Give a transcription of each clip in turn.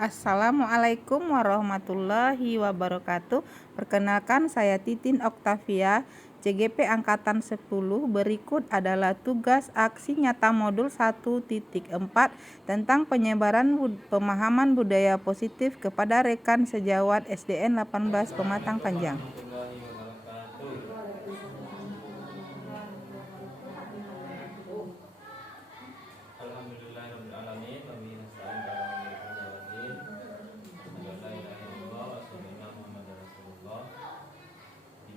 Assalamualaikum warahmatullahi wabarakatuh. Perkenalkan, saya Titin Oktavia, CGP Angkatan 10. Berikut adalah tugas aksi nyata modul 1.4 tentang penyebaran pemahaman budaya positif kepada rekan sejawat SDN 18 Pematang Panjang.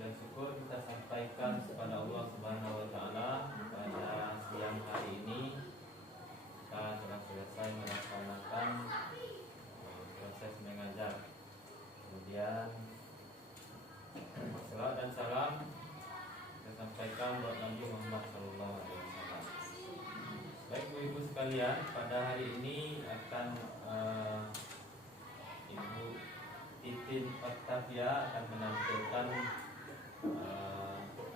Syukur kita sampaikan kepada Allah Subhanahu wa taala pada siang hari ini kita telah selesai melaksanakan proses mengajar. Kemudian salawat dan salam kita sampaikan buat Nabi Muhammad sallallahu alaihi wasallam. Baik Ibu sekalian, pada hari ini akan Ibu Titin Oktavia akan menampilkan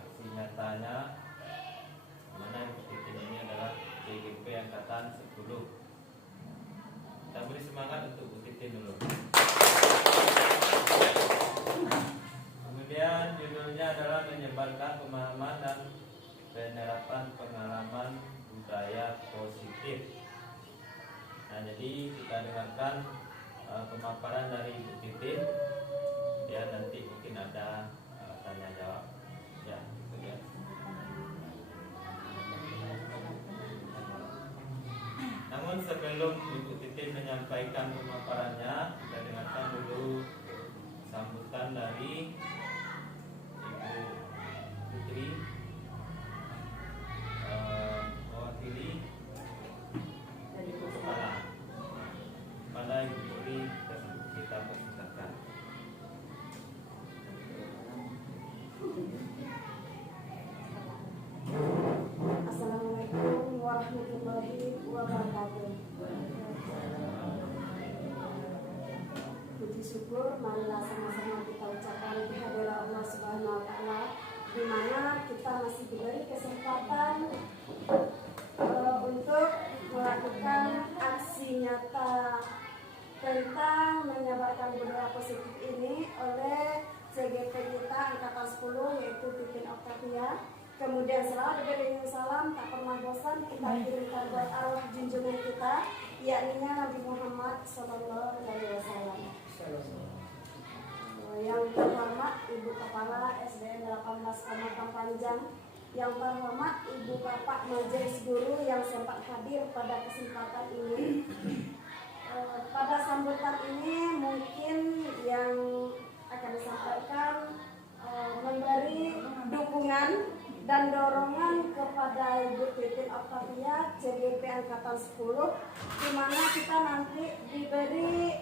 aksi nyatanya, mana Ibu Titin ini adalah CGP Angkatan 10. Kita beri semangat untuk Bu Titin dulu. Kemudian judulnya adalah menyebarkan pemahaman dan penerapan pengalaman budaya positif. Nah, jadi kita dengarkan pemaparan dari Bu Titin. Ya, nanti mungkin ada tanya jawab. Ya, itu dia. Namun sebelum Ibu Titin menyampaikan pemaparannya, kita dengarkan dulu sambutan dari Ibu Putri mewakili Ibu Kepala. Pada Ibu Putri kita persilakan. Assalamualaikum warahmatullahi wabarakatuh. Puji syukur marilah sama-sama kita ucapkan kehadiran Allah Subhanahu wa taala, di mana kita masih diberi kesempatan untuk melakukan aksi nyata tentang menyebarkan budaya positif ini oleh CGP kita Angkatan 10, yaitu Titin Oktavia. Kemudian selalu diberi salam, tak pernah bosan kita kirimkan buat arwah junjungan kita, yakni Nabi Muhammad Sallallahu Alaihi Wasallam. Yang terhormat Ibu Kepala SDN 18 Pematang Panjang, yang terhormat Ibu Bapak Majelis Guru yang sempat hadir pada kesempatan ini. Pada sambutan ini mungkin yang akan disampaikan memberi dukungan dan dorongan kepada Ibu Titin Oktavia CGP Angkatan 10, di mana kita nanti diberi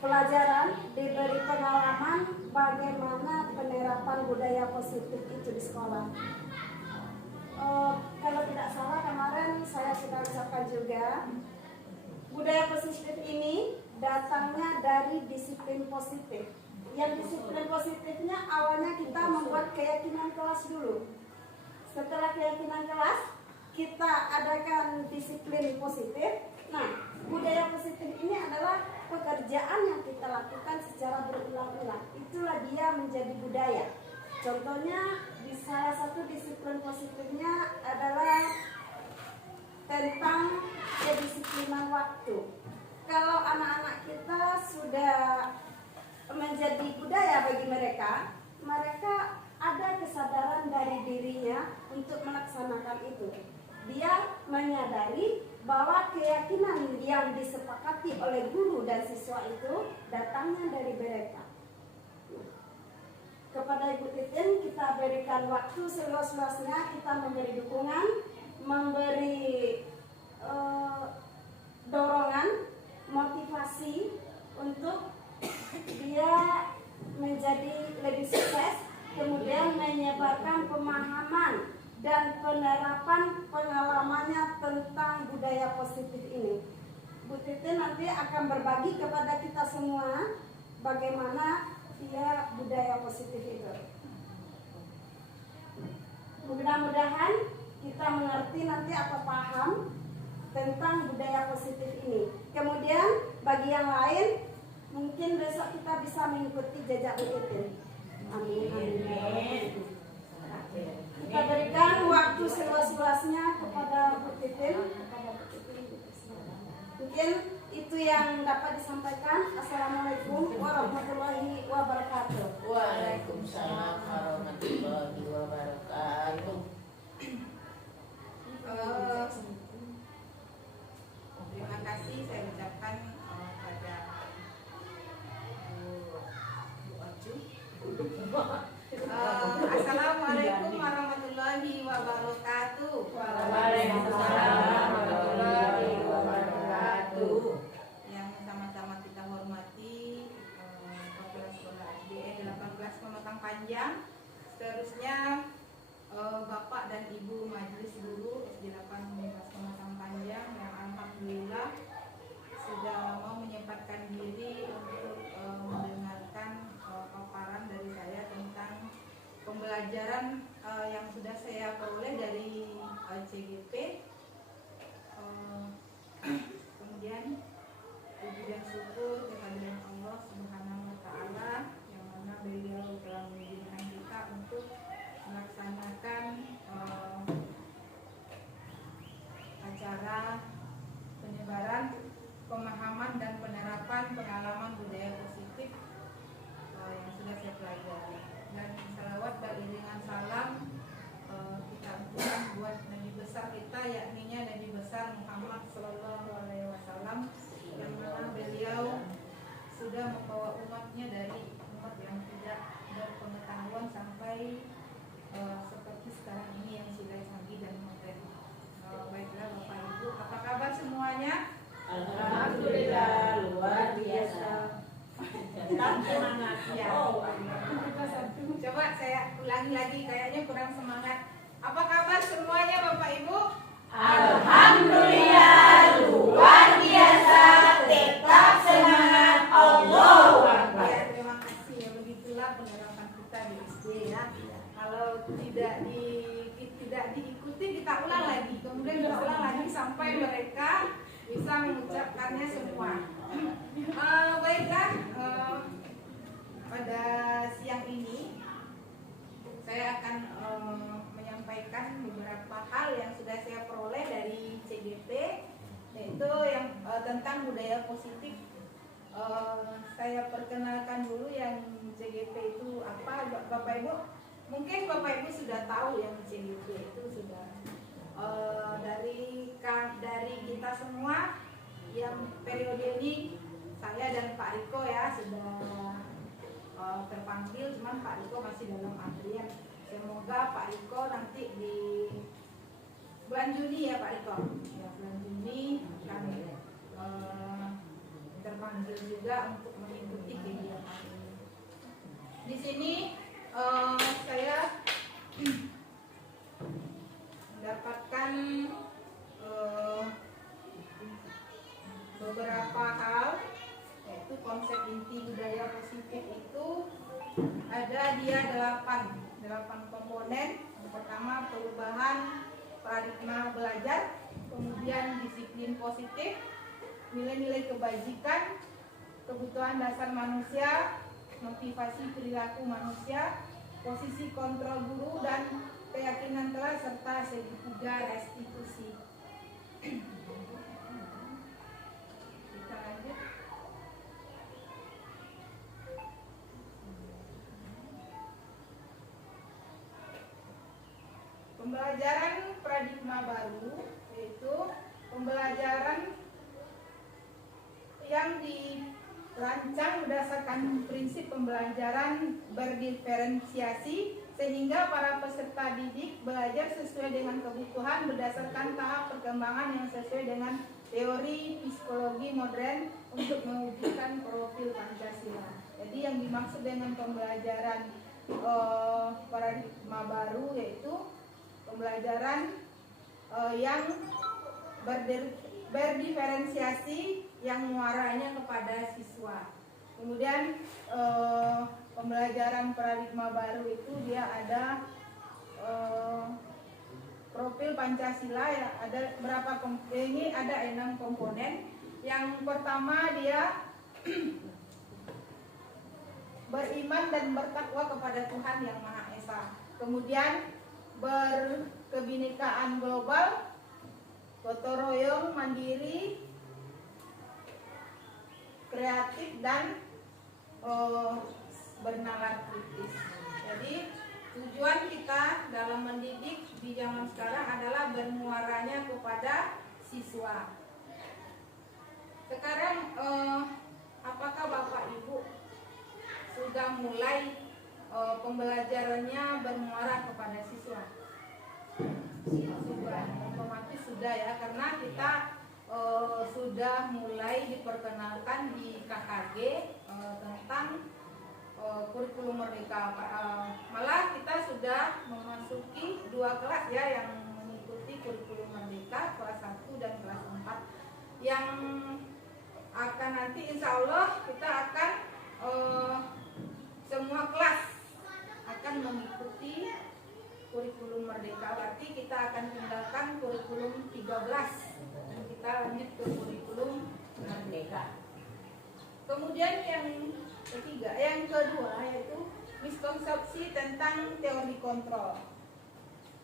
pelajaran, diberi pengalaman bagaimana penerapan budaya positif itu di sekolah. Kalau tidak salah kemarin saya sudah ucapkan juga, budaya positif ini datangnya dari disiplin positif. Yang disiplin positifnya awalnya kita membuat keyakinan kelas dulu. Setelah keyakinan kelas, kita adakan disiplin positif. Nah, budaya positif ini adalah pekerjaan yang kita lakukan secara berulang-ulang. Itulah dia menjadi budaya. Contohnya, di salah satu disiplin positifnya adalah tentang kedisiplinan waktu. Kalau anak-anak kita sudah menjadi budaya bagi mereka, mereka ada kesadaran dari dirinya untuk melaksanakan itu. Dia menyadari bahwa keyakinan yang disepakati oleh guru dan siswa itu datangnya dari mereka. Kepada Ibu Titin kita berikan waktu seluas-luasnya, kita memberi dukungan, memberi dorongan, motivasi untuk dia menjadi lebih sukses, kemudian menyebarkan pemahaman dan penerapan pengalamannya tentang budaya positif ini. Bu Titin nanti akan berbagi kepada kita semua bagaimana dia budaya positif itu. Mudah-mudahan kita mengerti nanti atau paham tentang budaya positif ini. Kemudian bagi yang lain mungkin besok kita bisa mengikuti jejak Bu Titin. Amin. Kita berikan waktu seluas-luasnya kepada Bu Titin. Mungkin itu yang dapat disampaikan. Assalamualaikum warahmatullahi wabarakatuh. Waalaikumsalam warahmatullahi wabarakatuh. Terima kasih saya ucapkan pada Bu Ocu. Assalamualaikum warahmatullahi wabarakatuh. Waalaikumsalam warahmatullahi wabarakatuh. Yang sama-sama kita hormati Kepala Sekolah SDN 18 Pematang Panjang. Seterusnya Bapak dan Ibu Majelis Guru SD 18 Pematang Panjang yang alhamdulillah sudah mau menyempatkan diri untuk mendengarkan paparan dari saya tentang pembelajaran yang sudah saya peroleh dari CGP. Kemudian puji dan syukur kehadiran Allah Subhanahu wa taala yang mana beliau telah mengizinkan kita untuk melaksanakan acara penyebaran pemahaman dan penerapan pengalaman budaya positif yang sudah saya pelajari. Dan salawat beriringan salam kita aturkan buat Nabi besar kita, yakni Nabi besar Muhammad Sallallahu Alaihi Wasallam, yang mana beliau sudah membawa umatnya dari umat yang tidak berpengetahuan sampai seperti sekarang ini yang sudah canggih dan modern. Baiklah Bapak Ibu, apa kabar semuanya? Alhamdulillah luar biasa. Tetap semangat Ya. Coba saya ulangi lagi, kayaknya kurang semangat. Apa kabar semuanya Bapak Ibu? Alhamdulillah luar biasa. Tetap semangat. Allahu Akbar. Ya, terima kasih ya, begitulah penerapan kita di SD ya. Kalau tidak diikuti kita ulang lagi, kemudian kita ulang lagi sampai mereka bisa mengucapkannya semua. Baiklah, pada siang ini saya akan menyampaikan beberapa hal yang sudah saya peroleh dari CGP, yaitu yang tentang budaya positif. Saya perkenalkan dulu yang CGP itu apa, Bapak Ibu. Mungkin Bapak Ibu sudah tahu yang CGP itu sudah dari kita semua yang periode ini, saya dan Pak Riko ya sudah terpanggil, cuman Pak Riko masih dalam antrian. Semoga Pak Riko nanti di bulan Juni ya Pak Riko, ya bulan Juni akan terpanggil juga untuk mengikuti kegiatan ini. Di sini saya mendapatkan beberapa hal, yaitu konsep inti budaya positif itu ada dia 8 komponen. Yang pertama perubahan paradigma belajar, kemudian disiplin positif, nilai-nilai kebajikan, kebutuhan dasar manusia, motivasi perilaku manusia, posisi kontrol guru, dan keyakinan telah, serta segitiga restitusi. Kita lanjut. Pembelajaran paradigma baru, yaitu pembelajaran yang dirancang berdasarkan prinsip pembelajaran berdiferensiasi, sehingga para peserta didik belajar sesuai dengan kebutuhan berdasarkan tahap perkembangan yang sesuai dengan teori psikologi modern untuk mewujudkan profil Pancasila. Jadi yang dimaksud dengan pembelajaran paradigma baru yaitu pembelajaran yang berdiferensiasi yang muaranya kepada siswa. Kemudian pembelajaran paradigma baru itu dia ada profil Pancasila ya, ada berapa ini ada 6 komponen. Yang pertama dia beriman dan bertakwa kepada Tuhan yang Maha Esa. Kemudian berkebinekaan global, gotong royong, mandiri, kreatif, dan bernalar kritis. Jadi tujuan kita dalam mendidik di zaman sekarang adalah bermuaranya kepada siswa. Sekarang apakah Bapak Ibu sudah mulai pembelajarannya bermuara kepada siswa? Sudah, otomatis sudah ya, karena kita sudah mulai diperkenalkan di KKG tentang kurikulum merdeka. Malah kita sudah memasuki 2 kelas ya yang mengikuti kurikulum merdeka, kelas 1 dan kelas 4, yang akan nanti insya Allah kita akan semua kelas akan mengikuti kurikulum merdeka. Berarti kita akan tinggalkan kurikulum 13 dan kita lanjut ke kurikulum merdeka. Kemudian yang kedua yaitu miskonsepsi tentang teori kontrol.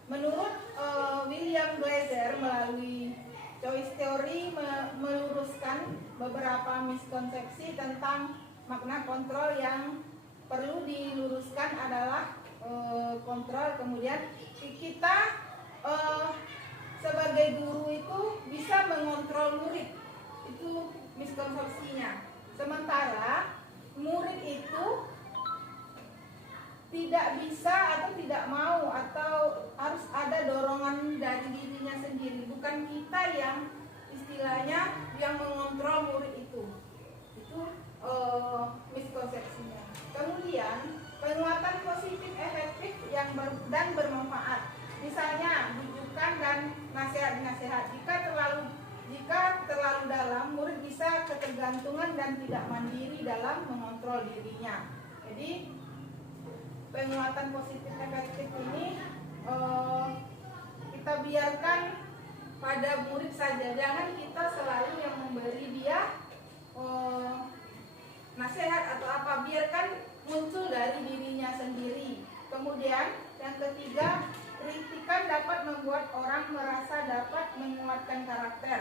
Menurut William Glaser melalui choice theory meluruskan beberapa miskonsepsi tentang makna kontrol. Yang perlu diluruskan adalah kontrol. Kemudian kita sebagai guru itu bisa mengontrol murid, itu miskonsepsinya. Sementara murid itu tidak bisa atau tidak mau atau harus ada dorongan dari dirinya sendiri. Bukan kita yang istilahnya yang mengontrol murid itu. Itu miskonsepsinya. Kemudian penguatan positif efektif dan bermanfaat. Misalnya rujukan dan nasihat-nasihat. Jika terlalu dalam, murid bisa ketergantungan dan tidak mandiri dalam mengontrol dirinya. Jadi penguatan positif efektif ini kita biarkan pada murid saja. Jangan kita selalu yang memberi dia nasihat atau apa. Biarkan muncul dari dirinya sendiri. Kemudian yang ketiga, kritikan dapat membuat orang merasa dapat menguatkan karakter.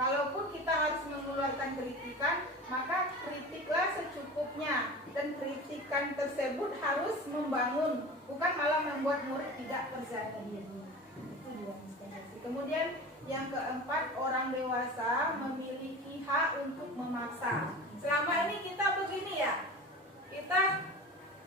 Kalaupun kita harus mengeluarkan kritikan, maka kritiklah secukupnya, dan kritikan tersebut harus membangun, bukan malah membuat murid tidak percaya diri. Itu juga miskonsepsi. Kemudian yang keempat, orang dewasa memiliki hak untuk memaksa. Selama ini kita begini ya, kita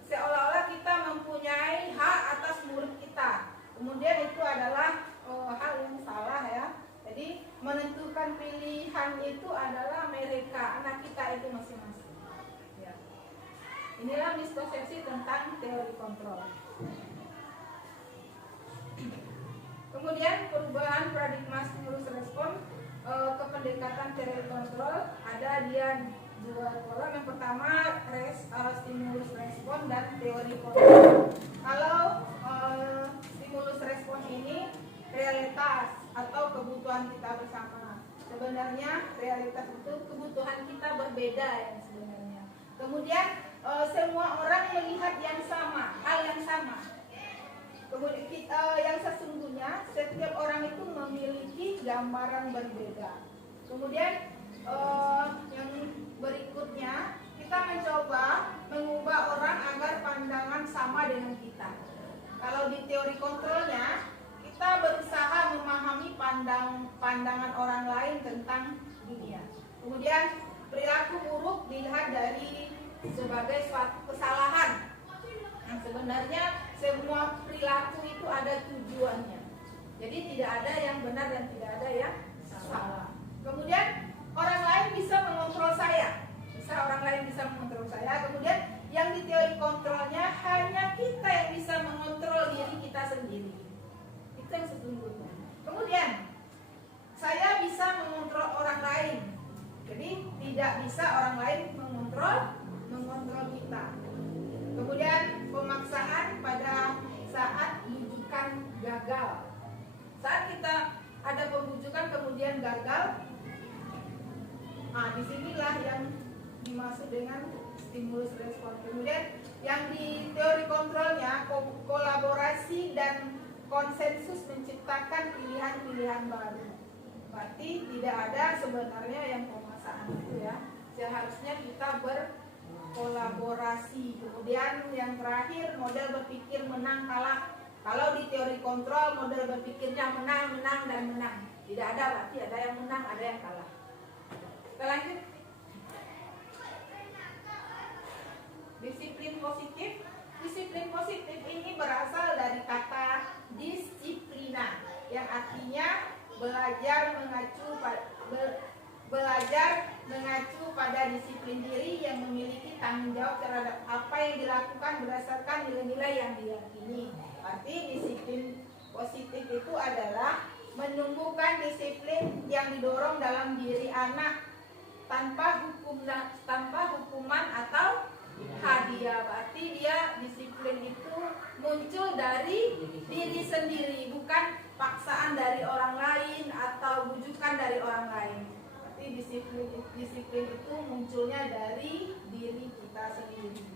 seolah-olah kita mempunyai hak atas murid kita. Kemudian itu adalah hal yang salah ya. Jadi menentukan pilihan itu adalah mereka, anak kita itu masing-masing. Ya. Inilah miskonsepsi tentang teori kontrol. Kemudian perubahan paradigma stimulus respon ke pendekatan teori kontrol. Ada dia 2 kolom. Yang pertama stimulus respon dan teori kontrol. Kalau stimulus respon ini realitas atau kebutuhan kita bersama. Sebenarnya realitas itu kebutuhan kita berbeda ya sebenarnya. Kemudian semua orang melihat yang sama, hal yang sama. Kemudian yang sesungguhnya setiap orang itu memiliki gambaran berbeda. Kemudian yang berikutnya kita mencoba mengubah orang agar pandangan sama dengan kita. Kalau di teori kontrolnya kita berusaha memahami pandangan orang lain tentang dunia. Kemudian perilaku buruk dilihat dari sebagai suatu kesalahan. Yang sebenarnya semua perilaku itu ada tujuannya. Jadi tidak ada yang benar dan tidak ada yang salah. Kemudian orang lain bisa mengontrol saya. Orang lain bisa mengontrol saya. Kemudian yang di teori kontrolnya hanya kita yang bisa mengontrol diri kita sendiri. Itu yang sesungguhnya. Kemudian saya bisa mengontrol orang lain. Jadi tidak bisa orang lain mengontrol kita. Kemudian pemaksaan pada saat bujukan gagal. Saat kita ada pembujukan kemudian gagal, Nah, disinilah yang dimaksud dengan stimulus respon. Kemudian yang di teori kontrolnya, kolaborasi dan konsensus menciptakan pilihan-pilihan baru. Berarti tidak ada sebenarnya yang pemaksaan itu ya. Seharusnya kita berkolaborasi. Kemudian yang terakhir, model berpikir menang kalah. Kalau di teori kontrol, model berpikirnya menang, menang, dan menang. Tidak ada, berarti ada yang menang, ada yang kalah. Kita lanjut. Disiplin positif. Disiplin positif ini berasal dari kata disiplina, yang artinya belajar mengacu pada disiplin diri yang memiliki tanggung jawab terhadap apa yang dilakukan berdasarkan nilai-nilai yang diyakini. Arti disiplin positif itu adalah menumbuhkan disiplin yang didorong dalam diri anak tanpa hukuman atau hadiah. Berarti dia disiplin itu muncul dari diri sendiri, bukan paksaan dari orang lain atau bujukan dari orang lain. Berarti disiplin itu munculnya dari diri kita sendiri.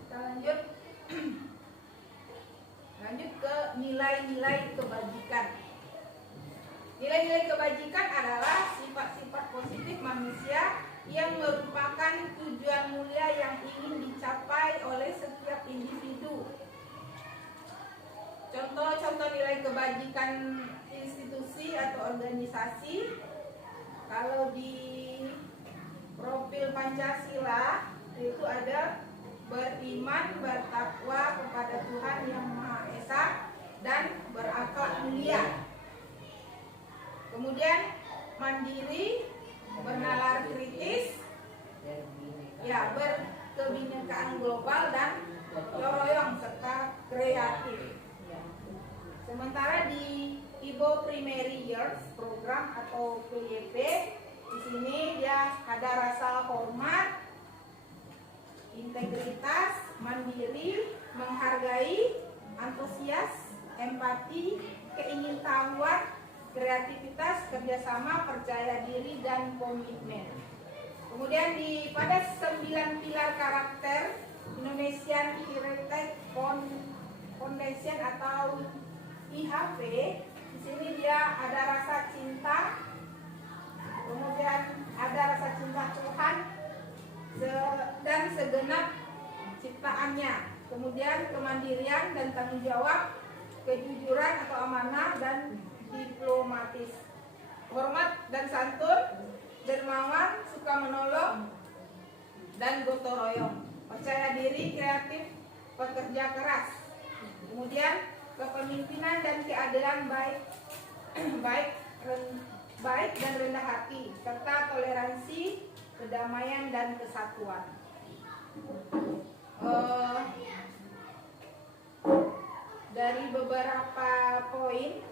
Kita lanjut ke nilai-nilai kebajikan. Nilai-nilai kebajikan adalah sifat-sifat positif manusia yang merupakan tujuan mulia yang ingin dicapai oleh setiap individu. Contoh-contoh nilai kebajikan institusi atau organisasi, kalau di profil Pancasila itu ada beriman, bertakwa kepada Tuhan Yang Maha Esa, dan berakhlak mulia. Kemudian mandiri, bernalar kritis, ya, berkebinekaan global, dan royong serta kreatif. Sementara di Ibo Primary Years Program atau PYP, di sini dia ada rasa hormat, integritas, mandiri, menghargai, antusias, empati, keingintahuan, kreativitas, kerjasama, percaya diri, dan komitmen. Kemudian pada 9 pilar karakter Indonesian Heritage Foundation atau IHP, di sini dia ada rasa cinta, kemudian ada rasa cinta Tuhan dan segenap ciptaannya, kemudian kemandirian dan tanggung jawab, kejujuran atau amanah dan diplomatis, hormat dan santun, dermawan, suka menolong, dan gotong royong, percaya diri, kreatif, pekerja keras. Kemudian kepemimpinan dan keadilan baik dan rendah hati, serta toleransi, kedamaian, dan kesatuan. Dari beberapa poin,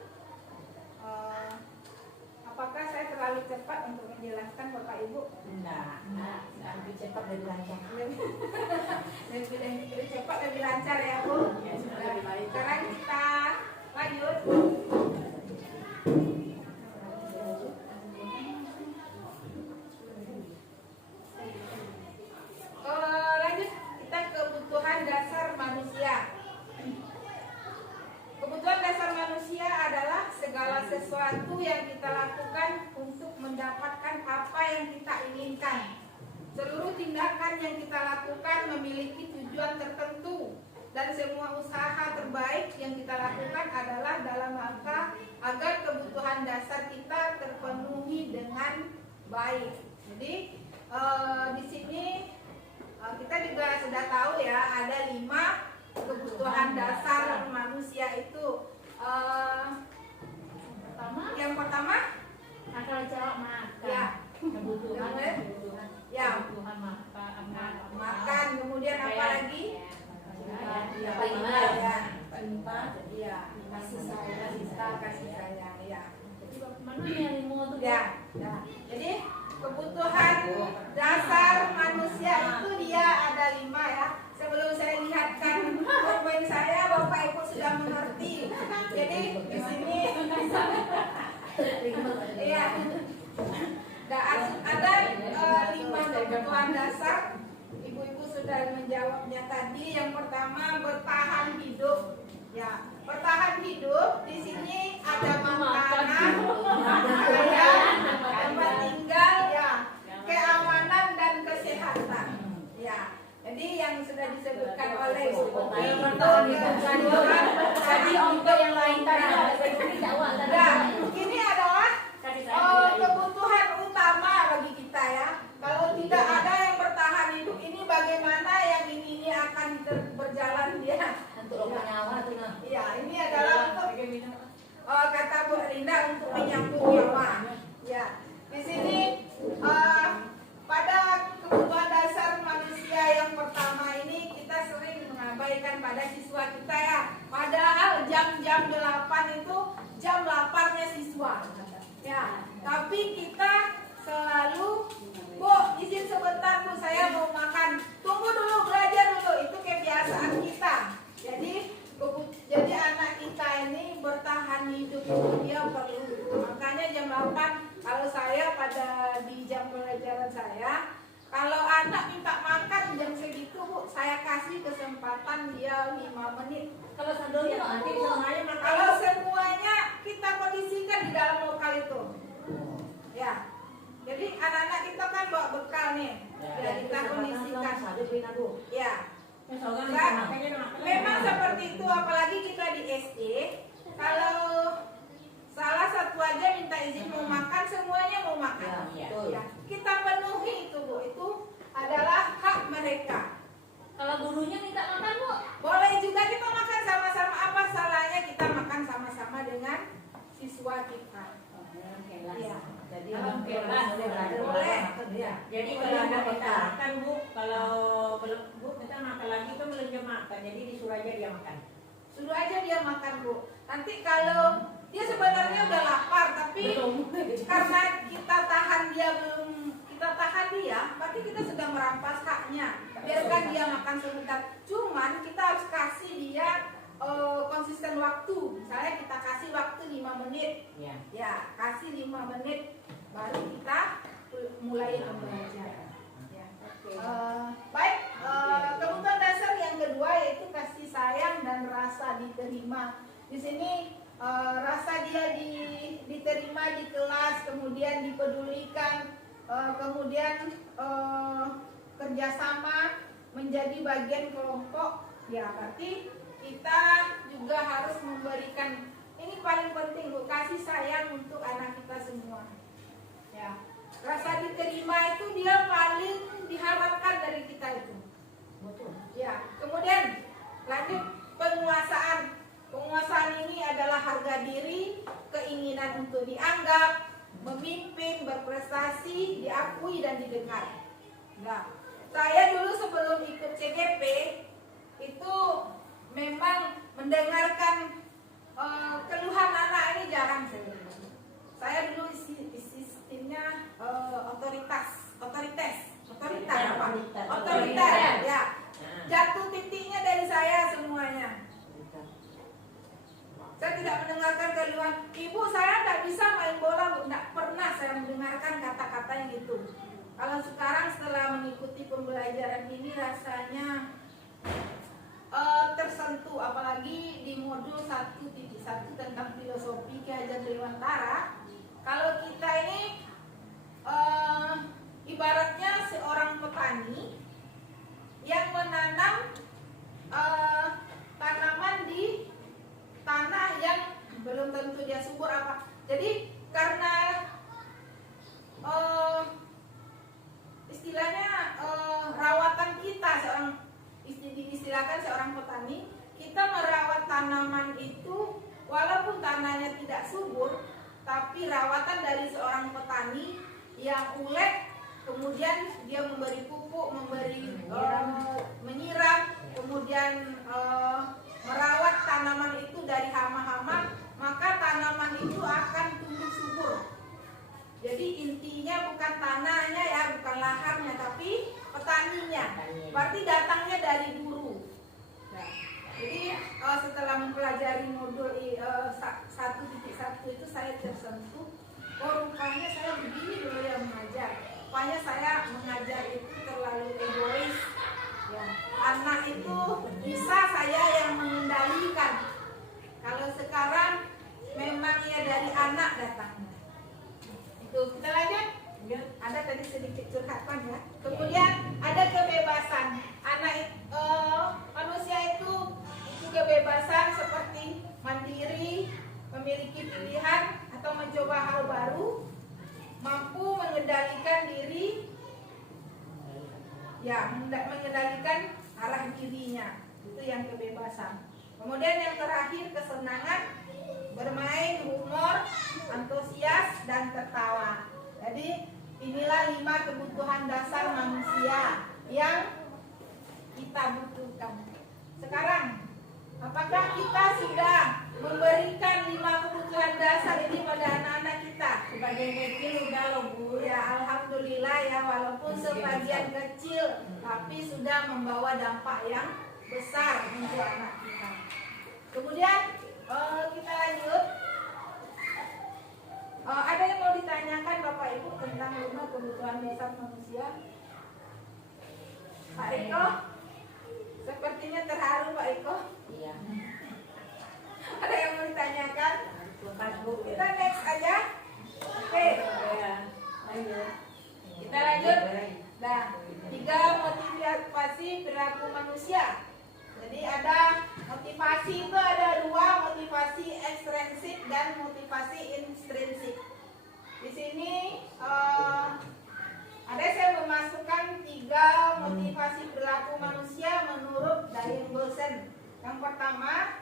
apakah saya terlalu cepat untuk menjelaskan Bapak Ibu? Enggak, lebih cepat lebih lancar. Lebih cepat lebih lancar ya Bu. Sekarang kita lanjut. Lanjut kita kebutuhan dasar manusia. Kebutuhan dasar manusia adalah segala sesuatu yang kita lakukan untuk mendapatkan apa yang kita inginkan. Seluruh tindakan yang kita lakukan memiliki tujuan tertentu, dan semua usaha terbaik yang kita lakukan adalah dalam rangka agar kebutuhan dasar kita terpenuhi dengan baik. Jadi di sini kita juga sudah tahu ya, ada 5 kebutuhan dasar manusia itu. Yang pertama Asal jawab makan. ya, Kebutuhan ya, makan. Kemudian apa lagi? Ya, kasih sayang, ya. Mana yang lima tuh? Ya, jadi kebutuhan dasar manusia itu dia ada 5 ya. Sebelum saya lihatkan poin saya, Bapak Ibu sudah mengerti. Jadi di sini Iya. Ada 5 kebutuhan dasar. Ibu-ibu sudah menjawabnya tadi. Yang pertama bertahan hidup. Ya, bertahan hidup di sini ada makanan, pakaian, tempat tinggal, ya, keamanan dan kesehatan. Ya, jadi yang sudah disebutkan oleh Bu Popi itu kebutuhan Tadi untuk yang lain tadi Nah, ini adalah kebutuhan utama bagi kita ya. Kalau tidak ada yang bertahan hidup ini bagaimana yang ini akan berjalan dia? untuk nyawa tuh nah. Iya, ini adalah untuk kata Bu Linda untuk menyambung nyawa. Ya, di sini pada kebutuhan dasar manusia yang pertama ini kita sering mengabaikan pada siswa kita ya. Padahal jam-jam 8 itu jam laparnya siswa. Ya, tapi kita selalu, Bu, izin sebentar Bu, saya mau makan. Tunggu dulu, belajar dulu. Itu kebiasaan kita. Jadi anak kita ini bertahan hidup itu dia perlu. Makanya jam 8 kalau saya di jam pelajaran saya, kalau anak minta makan jam segitu Bu, saya kasih kesempatan dia 5 menit. Kalau sandonya nanti semuanya makan. Kalau semuanya kita kondisikan di dalam lokal itu. Ya. Jadi anak-anak kita kan bawa bekal nih. Ya, kita kondisikan. Ya. Memang seperti itu, apalagi kita di SD. Kalau salah satu aja minta izin mau makan, semuanya mau makan. Ya, kita penuhi itu Bu, itu adalah hak mereka. Kalau gurunya minta makan Bu, Boleh juga kita makan sama-sama, apa salahnya kita makan sama-sama dengan siswa kita. Ya. jadi boleh. Ya. Jadi kalau ada minta makan Bu, kalau belum Bu minta makan lagi kan belum jam makan, jadi disuruh aja dia makan. Suruh aja dia makan Bu. Nanti kalau dia sebenarnya udah lapar, tapi karena kita tahan dia, berarti kita sudah merampas haknya. Biarkan dia makan sebentar. Cuman kita harus kasih dia konsisten waktu. Misalnya kita kasih waktu 5 menit. Ya, kasih 5 menit baru kita mulai pembelajaran. Ya. Baik, kebutuhan dasar yang kedua yaitu kasih sayang dan rasa diterima. Di sini rasa dia diterima di kelas, kemudian dipedulikan, kemudian kerjasama menjadi bagian kelompok. Ya, berarti kita juga harus memberikan, ini paling penting Bu, kasih sayang untuk anak kita semua. Ya, rasa diterima itu dia paling diharapkan dari kita itu. Ya, kemudian lanjut penguasaan. Penguasaan ini adalah harga diri, keinginan untuk dianggap, memimpin, berprestasi, diakui dan didengar. Nah, saya dulu sebelum ikut CGP itu memang mendengarkan keluhan anak ini jarang sebenarnya. Saya dulu sistemnya otoritas ya. Jatuh titiknya dari saya semuanya. Saya tidak mendengarkan keluhan, Ibu saya tidak bisa main bola Bu, tidak pernah saya mendengarkan kata-kata yang itu. Kalau sekarang setelah mengikuti pembelajaran ini rasanya tersentuh, apalagi di modul 1.1 tentang filosofi Ki Hajar Dewantara. Kalau kita ini ibaratnya seorang petani yang menanam tanaman di tanah yang belum tentu dia subur apa. Jadi karena istilahnya rawatan kita diistilahkan seorang petani, kita merawat tanaman itu walaupun tanahnya tidak subur, tapi rawatan dari seorang petani yang ulet, kemudian dia memberi pupuk, menyiram, kemudian merawat tanaman itu dari hama-hama, maka tanaman itu akan tumbuh subur. Jadi intinya bukan tanahnya ya, bukan lahannya, tapi petaninya. Berarti datangnya dari guru. Nah, jadi setelah mempelajari modul 1.1 waktu itu saya tersentuh, oh rupanya saya begini dulu yang mengajar. Rupanya saya mengajar itu terlalu egois. Ya, anak itu bisa saya yang mengendalikan. Kalau sekarang memang ya dari anak datangnya. Itu kita lanjut. Ya, ada tadi sedikit curhatan ya. Kemudian ada kebebasan. Manusia itu kebebasan seperti mandiri, memiliki pilihan atau mencoba hal baru, mampu mengendalikan diri, ya mengendalikan arah dirinya. Itu yang kebebasan. Kemudian yang terakhir kesenangan, bermain, humor, antusias dan tertawa. Jadi inilah 5 kebutuhan dasar manusia yang kita butuhkan. Sekarang, apakah kita sudah memberikan 5 kebutuhan dasar ini pada anak-anak kita? Sebagian kecil udah loh Bu. Ya, alhamdulillah ya, walaupun sebagian kecil, tapi sudah membawa dampak yang besar untuk anak kita. Kemudian kita lanjut. Ada yang mau ditanyakan Bapak Ibu tentang 5 kebutuhan dasar manusia? Pak Eko? Sepertinya terharu Pak Eko. Iya. Ada yang mau ditanyakan? Lepas Bu. Kita next aja. Oke. Ya. Ayo. Kita lanjut. Nah, 3 motivasi perilaku manusia. Jadi ada motivasi itu ada 2, motivasi ekstrinsik dan motivasi intrinsik. Di sini ada saya memasukkan 3 motivasi perilaku manusia menurut Diane Wilson. Yang pertama,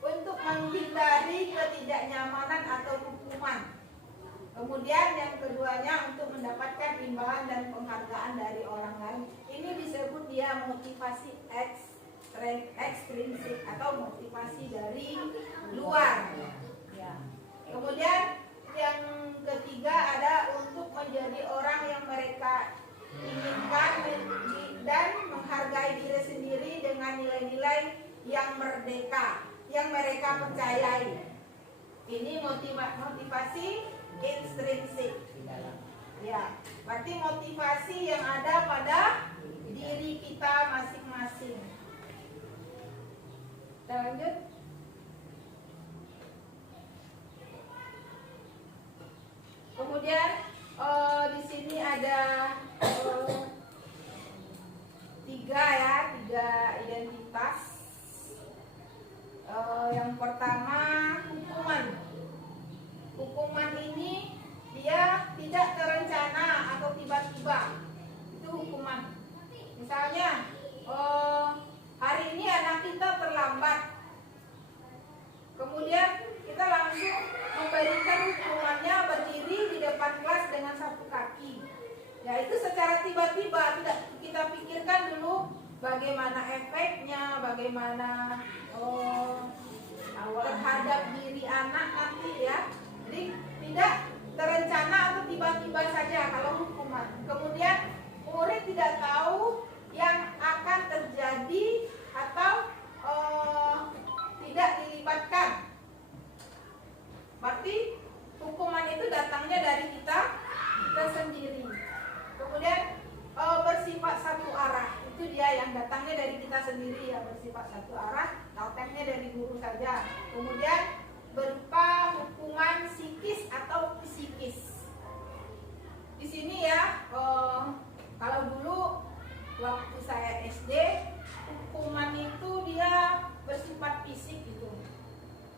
untuk menghindari ketidaknyamanan atau hukuman. Kemudian yang keduanya untuk mendapatkan imbalan dan penghargaan dari orang lain. Ini disebut dia motivasi ekstrinsik atau motivasi dari luar. Ya. Kemudian yang ketiga ada untuk menjadi orang yang mereka inginkan dan menghargai diri sendiri dengan nilai-nilai yang merdeka, yang mereka percayai. Ini motivasi intrinsik. Ya, berarti motivasi yang ada pada diri kita masing-masing. Kita lanjut. Kemudian di sini ada 3 identitas. Yang pertama hukuman. Hukuman ini dia tidak terencana atau tiba-tiba. Itu hukuman. Misalnya hari ini anak kita terlambat. Kemudian kita langsung memberikan hukumannya berdiri di depan kelas dengan 1 kaki. Ya itu secara tiba-tiba, tidak kita pikirkan dulu bagaimana efeknya, bagaimana terhadap diri anak nanti ya. Jadi tidak terencana atau tiba-tiba saja kalau hukuman. Kemudian murid tidak tahu yang akan terjadi atau tidak dilibatkan. Berarti hukuman itu datangnya dari kita sendiri. Kemudian bersifat satu arah. Itu dia yang datangnya dari kita sendiri ya, bersifat satu arah. Lautannya dari guru saja. Kemudian berupa hukuman psikis atau psikis. Di sini ya, kalau dulu waktu saya SD, hukuman itu dia bersifat fisik gitu.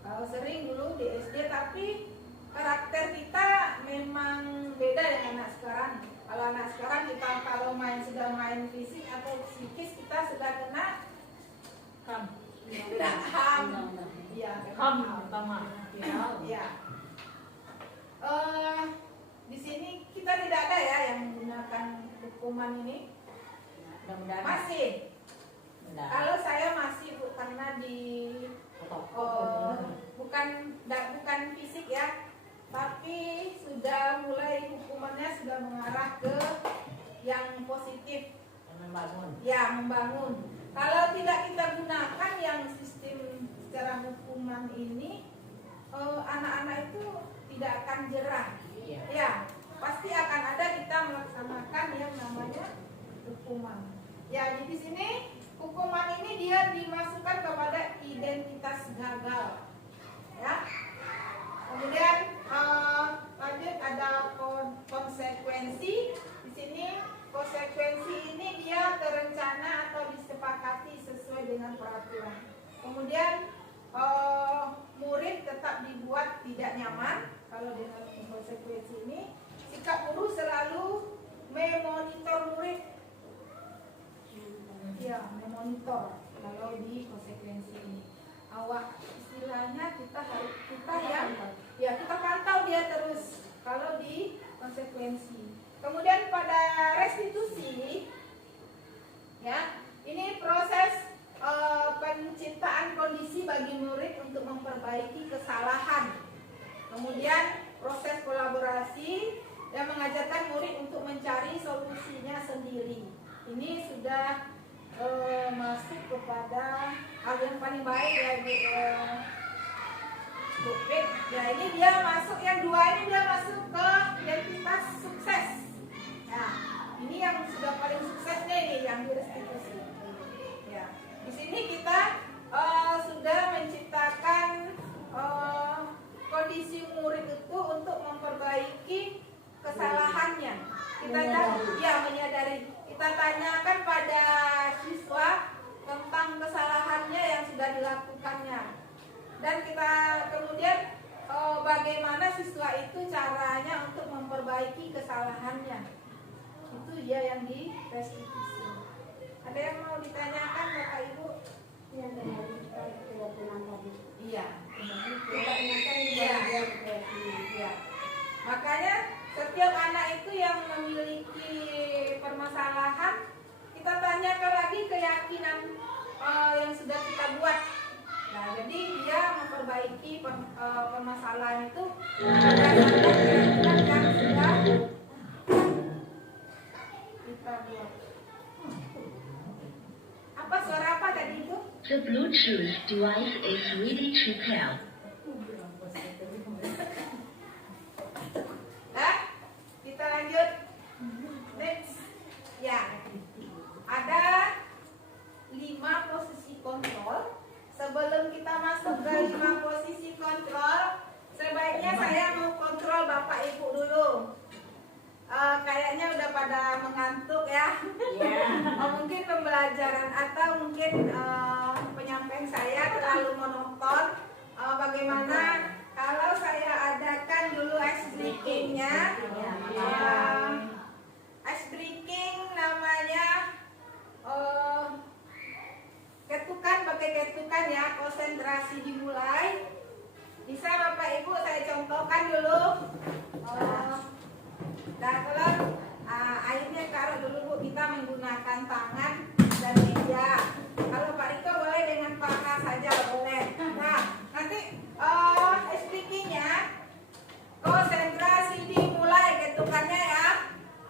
Kalau sering dulu di SD, tapi karakter kita memang beda dengan anak sekarang. Kalau anak sekarang kita kalau sudah main fisik atau psikis, kita sudah kena HAM. Kena HAM. Iya, HAM pertama. Ya. Di sini kita tidak ada ya yang menggunakan hukuman ini. Mudah-mudahan. Masih. Kalau saya masih karena di bukan fisik ya, tapi sudah mulai hukumannya sudah mengarah ke yang positif. Membangun. Ya, membangun. Kalau tidak kita gunakan yang sistem secara hukuman ini, anak-anak itu tidak akan jerah. Iya. Ya, pasti akan ada kita melaksanakan yang namanya hukuman. Ya, di sini hukuman ini dia dimasukkan kepada identitas gagal. Ya. Kemudian lanjut ada konsekuensi. Di sini konsekuensi ini dia terencana atau disepakati sesuai dengan peraturan. Kemudian murid tetap dibuat tidak nyaman kalau dengan konsekuensi ini. Sikap guru selalu memonitor murid. Ya, memonitor kalau di konsekuensi ini. Istilahnya kita kita pantau dia terus kalau di konsekuensi. Kemudian pada restitusi, ya, ini proses penciptaan kondisi bagi murid untuk memperbaiki kesalahan. Kemudian proses kolaborasi dan mengajarkan murid untuk mencari solusinya sendiri. Ini sudah masuk kepada hal yang paling baik ya, Bu. Ya, ini dia masuk yang dua, ini dia masuk ke identitas sukses. Nah, ini yang sudah paling suksesnya ini yang di restitusi. Ya, di sini kita sudah menciptakan kondisi murid itu untuk memperbaiki kesalahannya. Kita menyadari. Kita tanyakan pada siswa tentang kesalahannya yang sudah dilakukannya. Dan kita kemudian bagaimana siswa itu caranya untuk memperbaiki kesalahannya. Itu dia yang di restitusi. Ada yang mau ditanyakan Bapak Ibu? Yang dari kita keyakinan tadi. Iya. Kita ingatkan juga dia keyakinan. Iya. Makanya setiap anak itu yang memiliki permasalahan, kita tanyakan lagi keyakinan yang sudah kita buat. Nah, jadi dia memperbaiki permasalahan itu berdasarkan keyakinan yang sudah kita buat. Apa suara apa tadi itu? The Bluetooth device is ready to pair. Kita lanjut. Next. Ya. Ada 5 posisi kontrol. Sebelum kita masuk ke 5 posisi kontrol, sebaiknya saya mau kontrol Bapak Ibu dulu. Kayaknya udah pada mengantuk ya. Mungkin pembelajaran atau mungkin penyampaian saya terlalu monoton. Bagaimana kalau saya adakan dulu ice breaking-nya? Ice breaking namanya ketukan, pakai ketukan ya, konsentrasi dimulai. Bisa Bapak Ibu saya contohkan dulu. Nah, kalau airnya taruh dulu Bu, kita menggunakan tangan dan meja. Kalau Pak Riko boleh dengan paha saja boleh. Nah, nanti SPK-nya konsentrasi dimulai, ketukannya ya.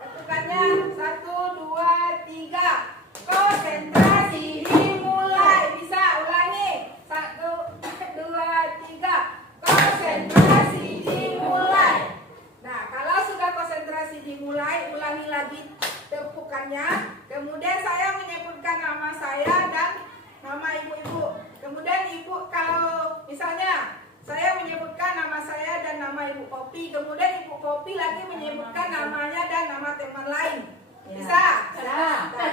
Ketukannya 1, 2, 3. Konsentrasi dimulai. Bisa ulangi. 1, 2, 3. Konsentrasi dimulai. Nah, kalau sudah konsentrasi dimulai, ulangi lagi tepukannya. Kemudian saya menyebutkan nama saya dan nama ibu-ibu. Kemudian ibu, kalau misalnya saya menyebutkan nama saya dan nama ibu Kopi, kemudian ibu Kopi lagi menyebutkan namanya dan nama teman lain. Bisa? Nah, 1,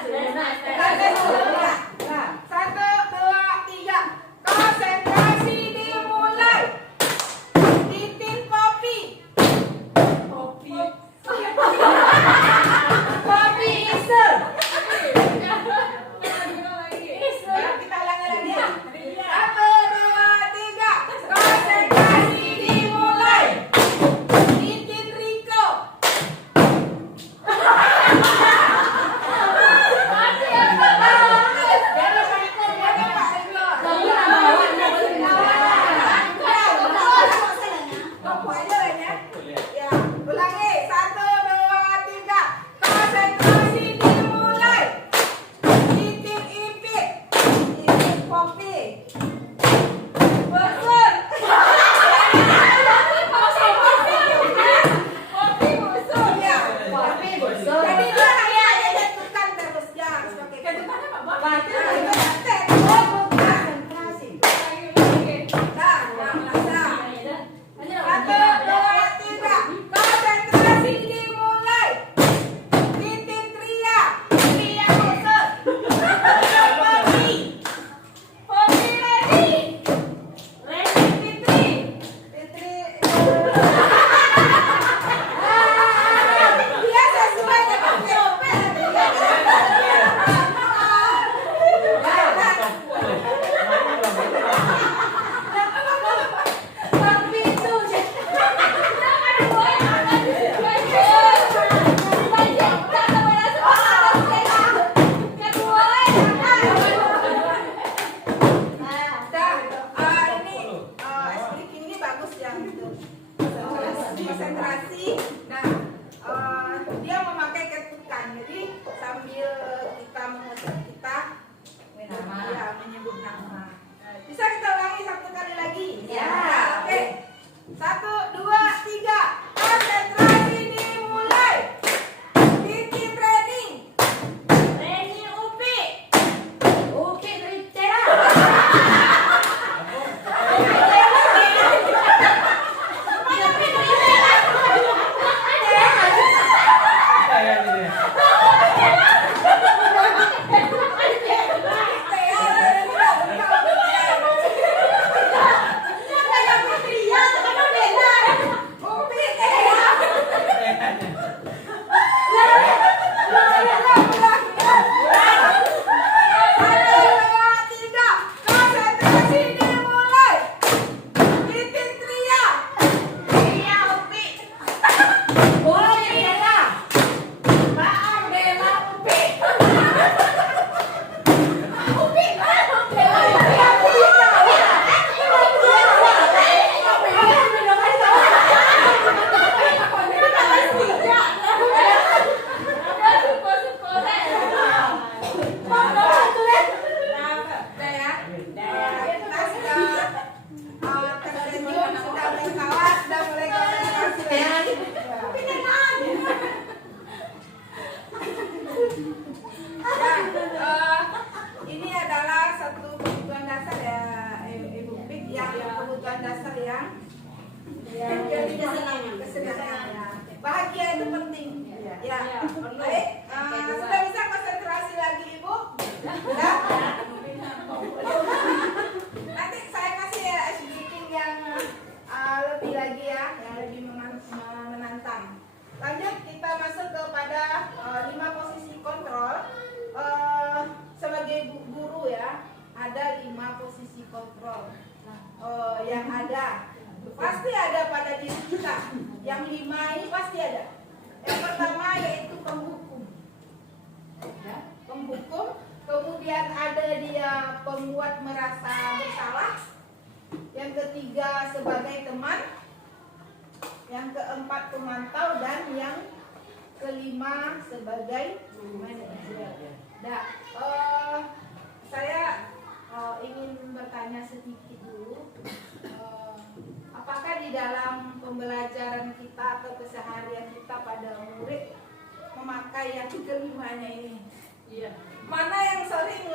2, 3. Konsentrasi dimulai. Titin Kopi. Kopi Isel. Kita ulangi lagi ya. 1, 2, 3. Konsentrasi dimulai. Titin Riko. kayak gini. Ini adalah satu kebutuhan dasar ya, Ibu Pik, yang kebutuhan dasar yang jadi kesenangan ya. Bahagia itu penting. Ya. Baik, sudah bisa konsentrasi lagi Ibu? Ya. Nanti saya kasih ya speaking yang lebih lagi ya, yang lebih menantang. Lanjut kita masuk kepada 5 posisi kontrol. Sebagai guru ya, ada 5 posisi kontrol yang ada. Pasti ada pada diri kita. Yang 5 ini pasti ada. Yang pertama yaitu penghukum. Ya, penghukum. Kemudian ada dia pembuat merasa bersalah. Yang ketiga sebagai teman. Yang keempat pemantau, dan yang kelima sebagai manajer. Nah, saya ingin bertanya sedikit dulu. Apakah di dalam pembelajaran kita atau keseharian kita pada murid memakai yang kelimanya ini? Iya. Mana yang sering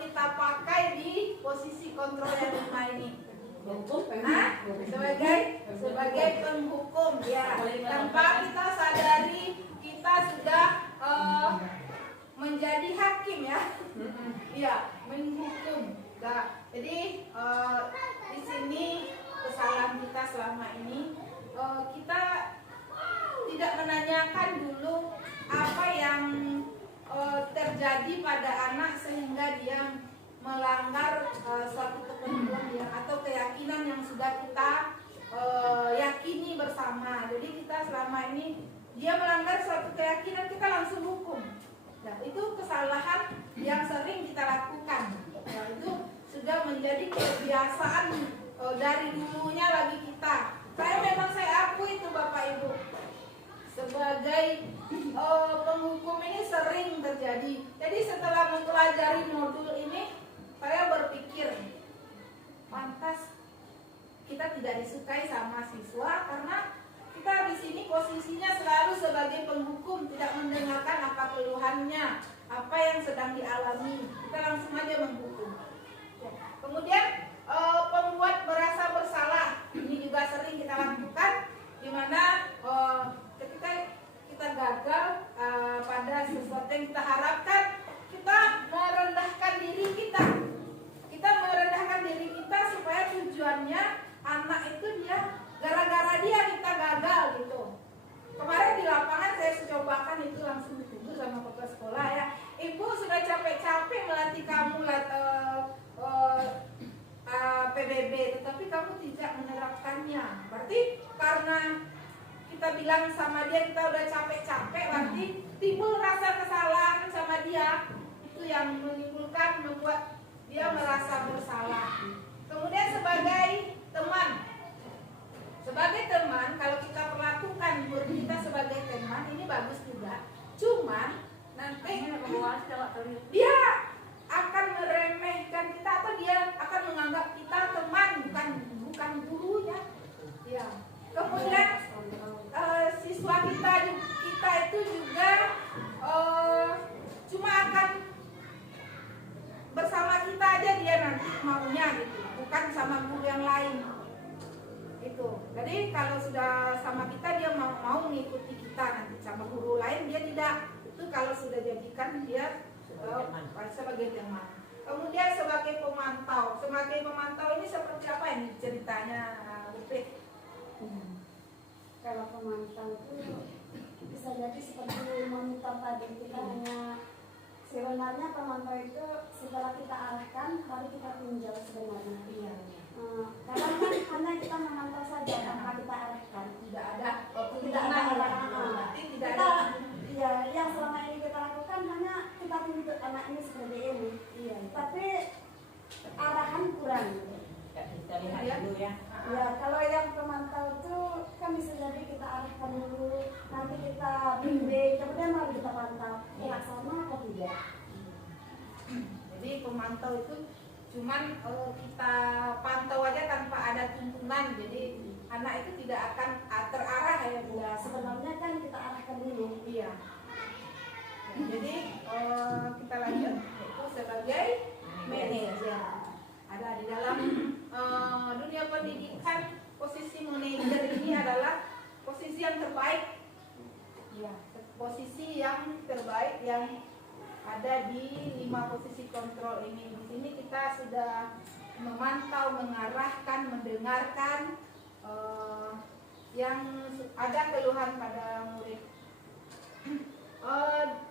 kita pakai di posisi kontrol yang 5 ini? Nah, sebagai penghukum ya. Tanpa kita sadari kita sudah menjadi hakim ya. Iya, menghukum. Nah, jadi di sini kesalahan kita selama ini kita tidak menanyakan dulu apa yang terjadi pada anak sehingga dia melanggar suatu ketentuan ya, atau keyakinan yang sudah kita yakini bersama. Jadi kita selama ini dia melanggar suatu keyakinan, kita langsung hukum. Nah, itu kesalahan yang sering kita lakukan. Nah, itu sudah menjadi kebiasaan dari dulunya lagi kita. Saya akui itu Bapak Ibu. Sebagai penghukum ini sering terjadi. Jadi setelah mempelajari modul ini, saya berpikir pantas kita tidak disukai sama siswa karena kita di sini posisinya selalu sebagai penghukum, tidak mendengarkan apa keluhannya, apa yang sedang dialami. Kita langsung aja menghukum. Kemudian pembuat merasa bersalah, ini juga sering kita lakukan, di mana ketika kita gagal pada sesuatu yang kita harapkan, kita merendahkan diri kita. Kita merendahkan diri kita supaya tujuannya anak itu dia gara-gara dia kita gagal gitu. Kemarin di lapangan saya cobakan itu, langsung dituduh sama kepala sekolah ya. Ibu sudah capek-capek melatih kamu PBB, tetapi kamu tidak menerapkannya. Berarti karena kita bilang sama dia kita udah capek-capek, berarti timbul rasa kesalahan sama dia. Itu yang menimbulkan, membuat dia merasa bersalah. Kemudian sebagai teman, kalau kita perlakukan murid kita sebagai teman, ini bagus juga. Cuman nanti dia akan meremehkan kita, atau dia akan menganggap kita teman, bukan gurunya. Ya. Kemudian siswa kita itu juga cuma akan bersama kita aja dia nanti maunya gitu, bukan sama guru yang lain. Itu. Jadi kalau sudah sama kita dia mau mengikuti kita, nanti sama guru lain dia tidak. kan dia sebagai teman. Kemudian sebagai pemantau. Sebagai pemantau ini seperti apa ini ceritanya, Bu Pih? Kalau pemantau itu bisa jadi seperti monitor tadi, kita hanya sebenarnya pemantau itu setelah kita arahkan baru kita tinjau sebenarnya. Iya. Karena kan hanya kita memantau saja tanpa kita arahkan. Tidak ada Tidak ada arahan. berarti tidak Kita, ada. iya, yang selama ini kita lakukan hanya kita tuntut anak ini seperti ini. Iya. Tapi arahan kurang. Kita lihat dulu ya. Ya, kalau yang pemantau itu kan bisa jadi kita arahkan dulu, nanti kita bimbing, kemudian baru kita pantau laksana atau tidak. Jadi pemantau itu cuman kita pantau aja tanpa ada tuntunan, jadi anak itu tidak akan terarah ya Bu. Ya, sebenarnya kan kita arahkan dulu. Iya. Jadi kita lanjut itu sebagai manajer. Ada di dalam dunia pendidikan, posisi manajer ini adalah posisi yang terbaik. Ya, posisi yang terbaik yang ada di 5 posisi kontrol ini. Di sini kita sudah memantau, mengarahkan, mendengarkan yang ada keluhan pada murid.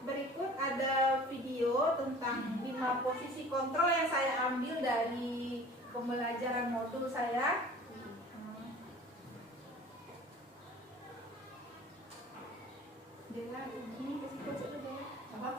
Berikut ada video tentang 5 posisi kontrol yang saya ambil dari pembelajaran modul saya. Dengan ini ke situ saja ya. Apa?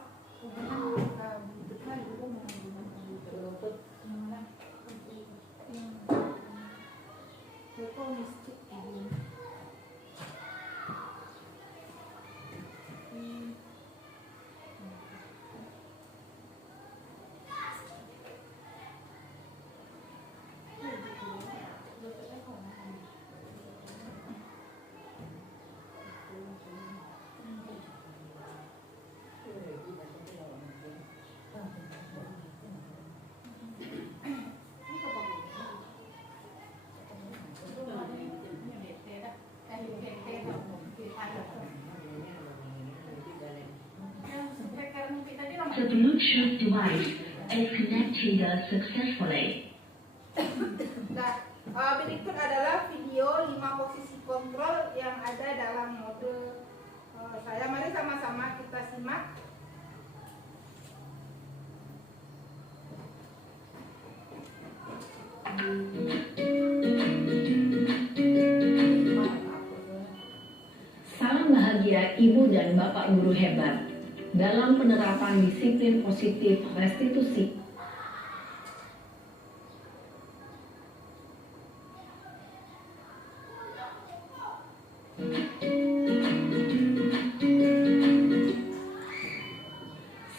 The Bluetooth device is connected successfully. Nah, berikut adalah video 5 posisi kontrol yang ada dalam modul saya. Mari sama-sama kita simak. Salam bahagia Ibu dan Bapak Guru hebat dalam penerapan disiplin positif restitusi.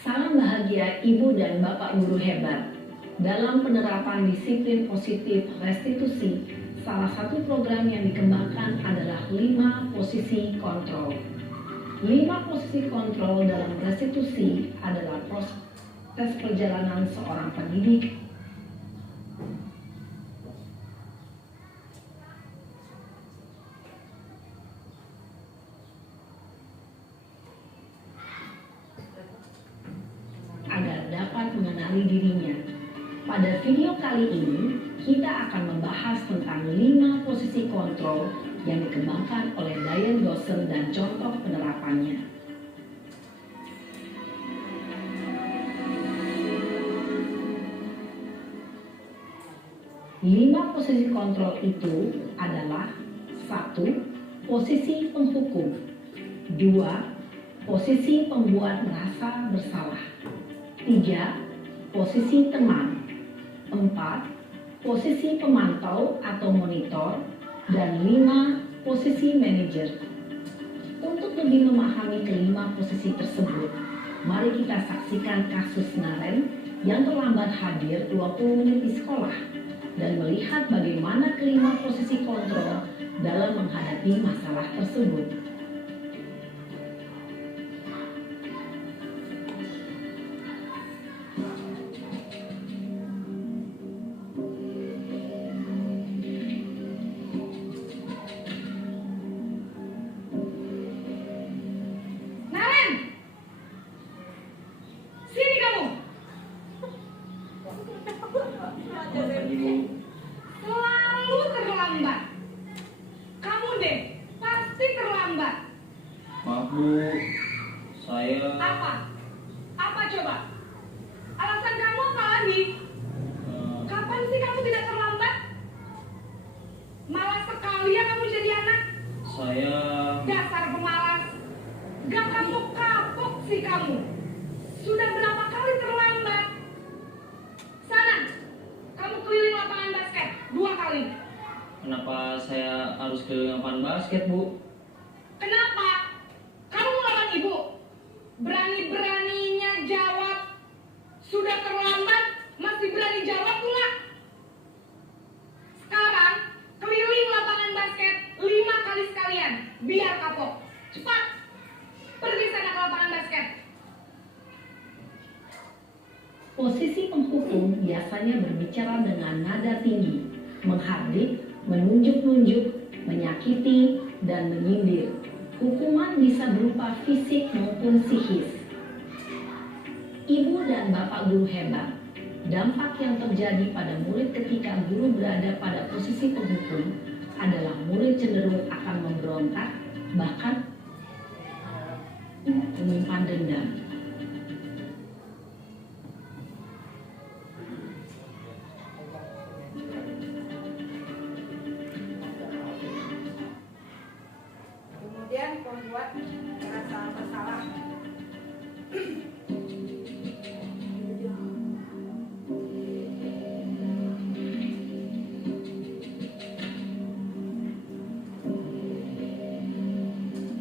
Salam bahagia Ibu dan Bapak Guru hebat dalam penerapan disiplin positif restitusi. Salah satu program yang dikembangkan adalah 5 posisi kontrol. 5 posisi kontrol dalam restitusi adalah proses perjalanan seorang pendidik agar dapat mengenali dirinya. Pada video kali ini, kita akan membahas tentang 5 posisi kontrol yang dikembangkan oleh Diane Gosser dan contoh penerapannya. Lima posisi kontrol itu adalah 1. Posisi penghukum, 2. Posisi pembuat merasa bersalah, 3. Posisi teman, 4. Posisi pemantau atau monitor, dan 5. Posisi manajer. Untuk lebih memahami kelima posisi tersebut, mari kita saksikan kasus Naren yang terlambat hadir 20 menit di sekolah dan melihat bagaimana kelima posisi kontrol dalam menghadapi masalah tersebut. Saya Apa? Apa coba? Alasan kamu apa lagi? Kapan sih kamu tidak terlambat? Malas sekali ya kamu jadi anak. saya Dasar pemalas. Gak kapok-kapok sih kamu. Sudah berapa kali terlambat? Sana, kamu keliling lapangan basket 2 kali. Kenapa saya harus keliling lapangan basket, Bu? Kenapa? Kamu melawan ibu. Berani-beraninya jawab. Sudah terlambat, masih berani jawab pula. Sekarang, keliling lapangan basket 5 kali sekalian. Biar kapok. Cepat. Pergi sana ke lapangan basket. Posisi penghukum biasanya berbicara dengan nada tinggi, menghardik, menunjuk-nunjuk, menyakiti, dan menyindir. Hukuman bisa berupa fisik maupun psikis. Ibu dan bapak guru hebat. Dampak yang terjadi pada murid ketika guru berada pada posisi penghukum adalah murid cenderung akan memberontak, bahkan menyimpan dendam. Kemudian pembuat rasa bersalah.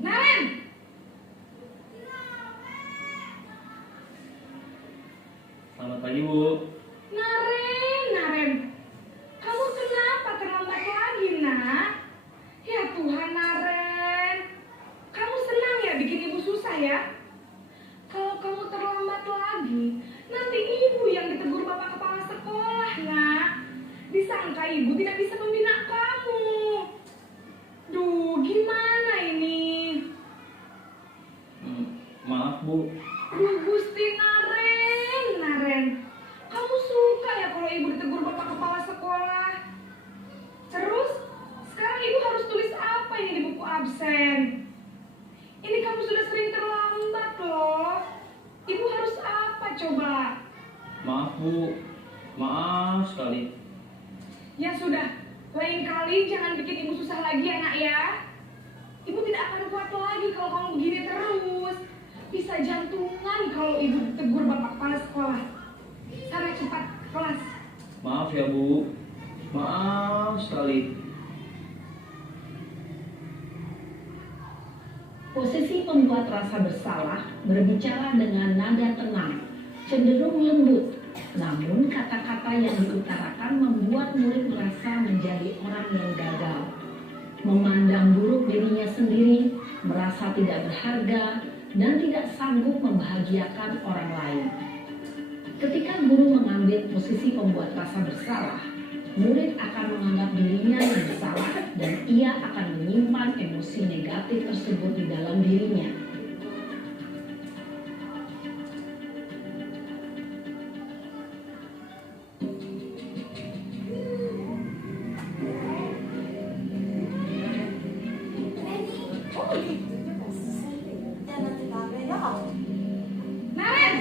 Naren! Selamat pagi, Bu. Naren. Kamu kenapa terlambat lagi, nak? Ya Tuhan, Naren. Kamu senang ya bikin ibu susah ya? Kalau kamu terlambat lagi, nanti ibu yang ditegur bapak kepala sekolah, nak. Disangka ibu tidak bisa membina kamu. Duh, gimana ini? Maaf, Bu. Duh, Gusti Naren. Kamu suka ya kalau ibu ditegur bapak kepala sekolah? Terus, sekarang ibu harus tulis apa ini di buku absen? Ini kamu sudah sering terlambat loh. Ibu harus apa coba? Maaf, Bu. Maaf sekali. Ya sudah, lain kali jangan bikin ibu susah lagi ya nak ya. Ibu tidak akan kuat lagi kalau kamu begini terus. Bisa jantungan kalau ibu ditegur bapak kepala sekolah. Sana cepat kelas. Maaf ya, Bu. Maaf sekali. Posisi pembuat rasa bersalah berbicara dengan nada tenang, cenderung lembut. Namun kata-kata yang diutarakan membuat murid merasa menjadi orang yang gagal. Memandang buruk dirinya sendiri, merasa tidak berharga, dan tidak sanggup membahagiakan orang lain. Ketika guru mengambil posisi pembuat rasa bersalah, murid akan menganggap dirinya yang bersalah dan ia akan menyimpan emosi negatif tersebut di dalam dirinya. Naren!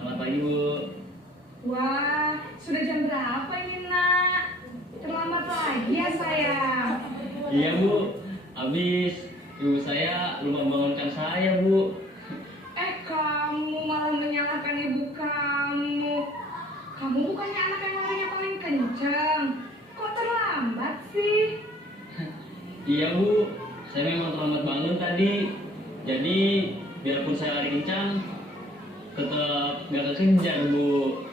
Selamat pagi, Bu. Wah, sudah jam berapa ini nak? Terlambat lagi ya sayang. Iya, Bu. Habis ibu saya lupa membangunkan saya, Bu. Kamu malah menyalahkan ibu kamu. Kamu bukannya anak yang larinya paling kencang. Kok terlambat sih? Iya, Bu. Saya memang terlambat bangun tadi. Jadi, biarpun saya lari kencang, tetap nggak kekejar, Bu.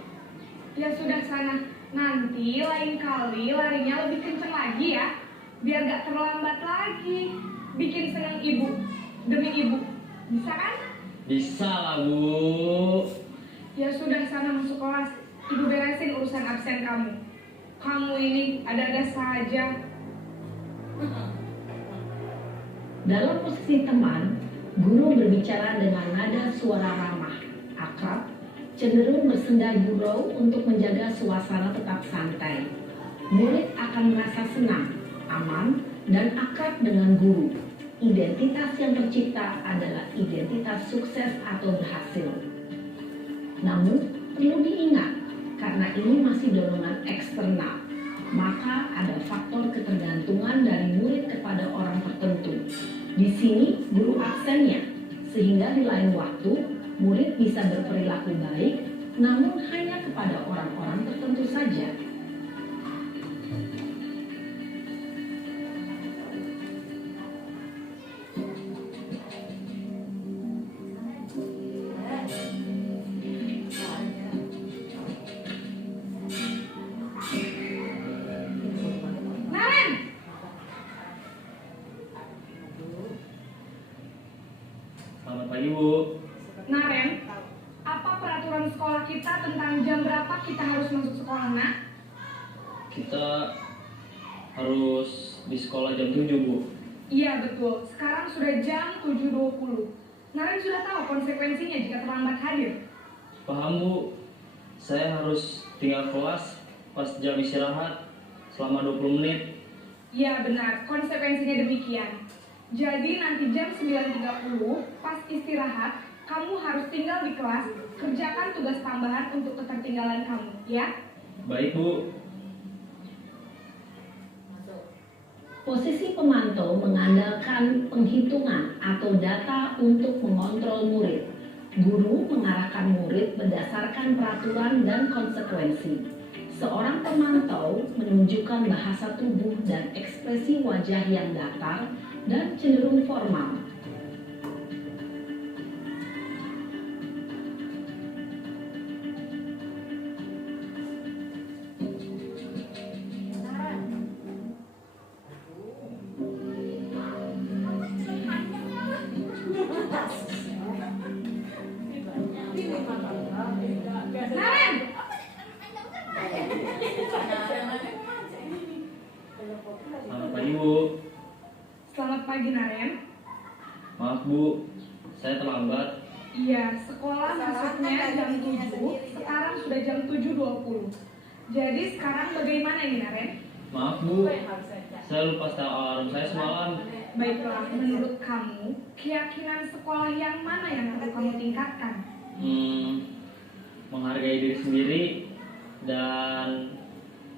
Ya sudah sana. Nanti lain kali larinya lebih kencang lagi ya. Biar gak terlambat lagi. Bikin senang ibu. Demi ibu. Bisa kan? Bisa lah, Bu. Ya sudah sana masuk kelas. Ibu beresin urusan absen kamu. Kamu ini ada-ada saja. Dalam posisi teman, guru berbicara dengan nada suara ramah, akrab, cenderung bersenda gurau untuk menjaga suasana tetap santai. Murid akan merasa senang, aman, dan akrab dengan guru. Identitas yang tercipta adalah identitas sukses atau berhasil. Namun, perlu diingat, karena ini masih dorongan eksternal, maka ada faktor ketergantungan dari murid kepada orang tertentu. Di sini, guru aksennya, sehingga di lain waktu, murid bisa berperilaku baik, namun hanya kepada orang-orang tertentu saja. Naren, Selamat pagi, Bu. Naren, apa peraturan sekolah kita tentang jam berapa kita harus masuk sekolah, nak? Kita harus di sekolah jam 7, Bu. Iya betul, sekarang sudah jam 7.20. Naren sudah tahu konsekuensinya jika terlambat hadir. Paham, Bu. Saya harus tinggal kelas pas jam istirahat selama 20 menit. Iya benar, konsekuensinya demikian. Jadi nanti jam 9.30 pas istirahat, kamu harus tinggal di kelas, kerjakan tugas tambahan untuk ketertinggalan kamu, ya? Baik, Bu. Posisi pemantau mengandalkan penghitungan atau data untuk mengontrol murid. Guru mengarahkan murid berdasarkan peraturan dan konsekuensi. Seorang pemantau menunjukkan bahasa tubuh dan ekspresi wajah yang datar dan cenderung formal. Naren! Selamat pagi, Bu. Selamat pagi, Naren. Maaf, Bu. Saya terlambat. Iya, sekolah masuknya jam 7, sekarang sudah jam 7.20. Jadi sekarang bagaimana ini, Naren? Maaf, Bu. Saya lupa setel alarm saya semalam. Baiklah, menurut kamu, keyakinan sekolah yang mana yang perlu kamu tingkatkan? Menghargai diri sendiri dan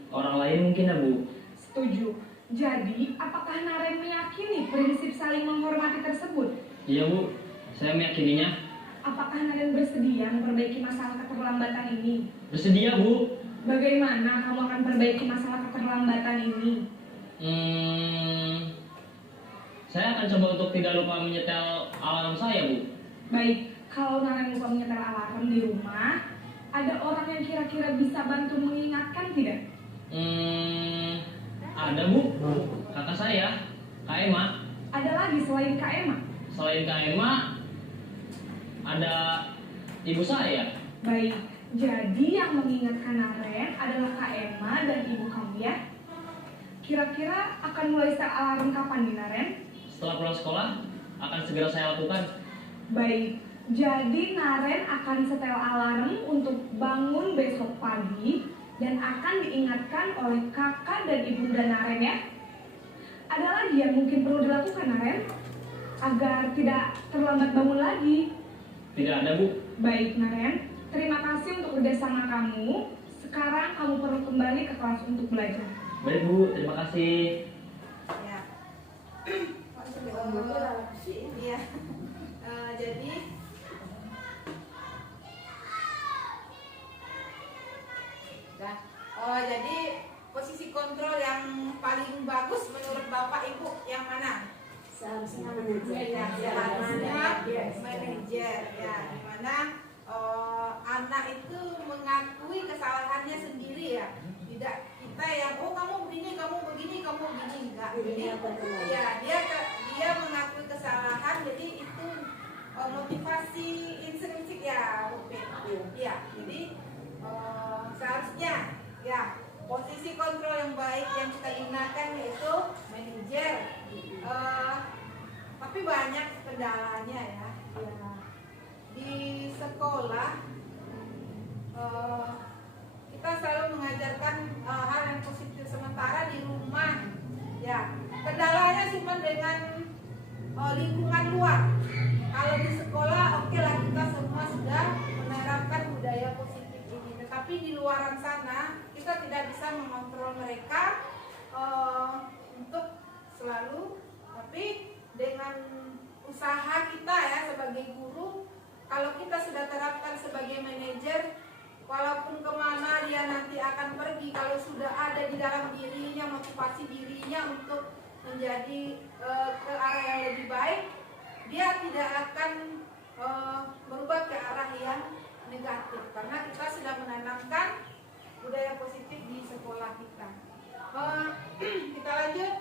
orang lain mungkin, ya, Bu. Setuju. Jadi, apakah Naren meyakini prinsip saling menghormati tersebut? Iya, Bu. Saya meyakininya. Apakah Naren bersedia memperbaiki masalah keterlambatan ini? Bersedia, Bu. Bagaimana kamu akan perbaiki masalah keterlambatan ini? Saya akan coba untuk tidak lupa menyetel alarm saya, Bu. Baik, kalau Naren lupa menyetel alarm di rumah, ada orang yang kira-kira bisa bantu mengingatkan tidak? Ada, Bu. Kakak saya, Kak Emma. Ada lagi selain Kak Emma? Selain Kak Emma, ada ibu saya. Baik, jadi yang mengingatkan Naren adalah Kak Emma dan ibu kamu, ya? Kira-kira akan mulai setel alarm kapan nih, Naren? Setelah pulang sekolah, akan segera saya lakukan. Baik, jadi Naren akan setel alarm untuk bangun besok pagi dan akan diingatkan oleh kakak dan ibunda Naren, ya. Ada lagi yang mungkin perlu dilakukan, Naren, agar tidak terlambat bangun lagi. Tidak ada, Bu. Baik, Naren, terima kasih untuk kerjasama kamu. Sekarang kamu perlu kembali ke kelas untuk belajar. Baik, Bu. Terima kasih. Ya. Iya. Jadi jadi posisi kontrol yang paling bagus menurut Bapak Ibu yang mana? Seharusnya manajer. Seharusnya manajer, ya, dimana anak itu mengakui kesalahannya sendiri, ya, tidak kita yang kamu begini, kamu begini, kamu begini, enggak. Jadi ya dia mengakui kesalahan, jadi itu motivasi intrinsik, ya, ya. Jadi seharusnya, ya, posisi kontrol yang baik yang kita gunakan yaitu manajer. Tapi banyak kendalanya, ya. Di sekolah kita selalu mengajarkan hal yang positif, sementara di rumah, ya, kendala cuma dengan lingkungan luar. Kalau di sekolah oke lah, kita semua sudah menerapkan budaya positif ini, tetapi di luaran sana kita tidak bisa mengontrol mereka untuk selalu. Tapi dengan usaha kita ya sebagai guru, kalau kita sudah terapkan sebagai manajer, walaupun kemana dia nanti akan pergi, kalau sudah ada di dalam dirinya motivasi dirinya untuk menjadi ke arah yang lebih baik, dia tidak akan berubah ke arah yang negatif, karena kita sudah menanamkan budaya positif di sekolah kita. Kita lanjut.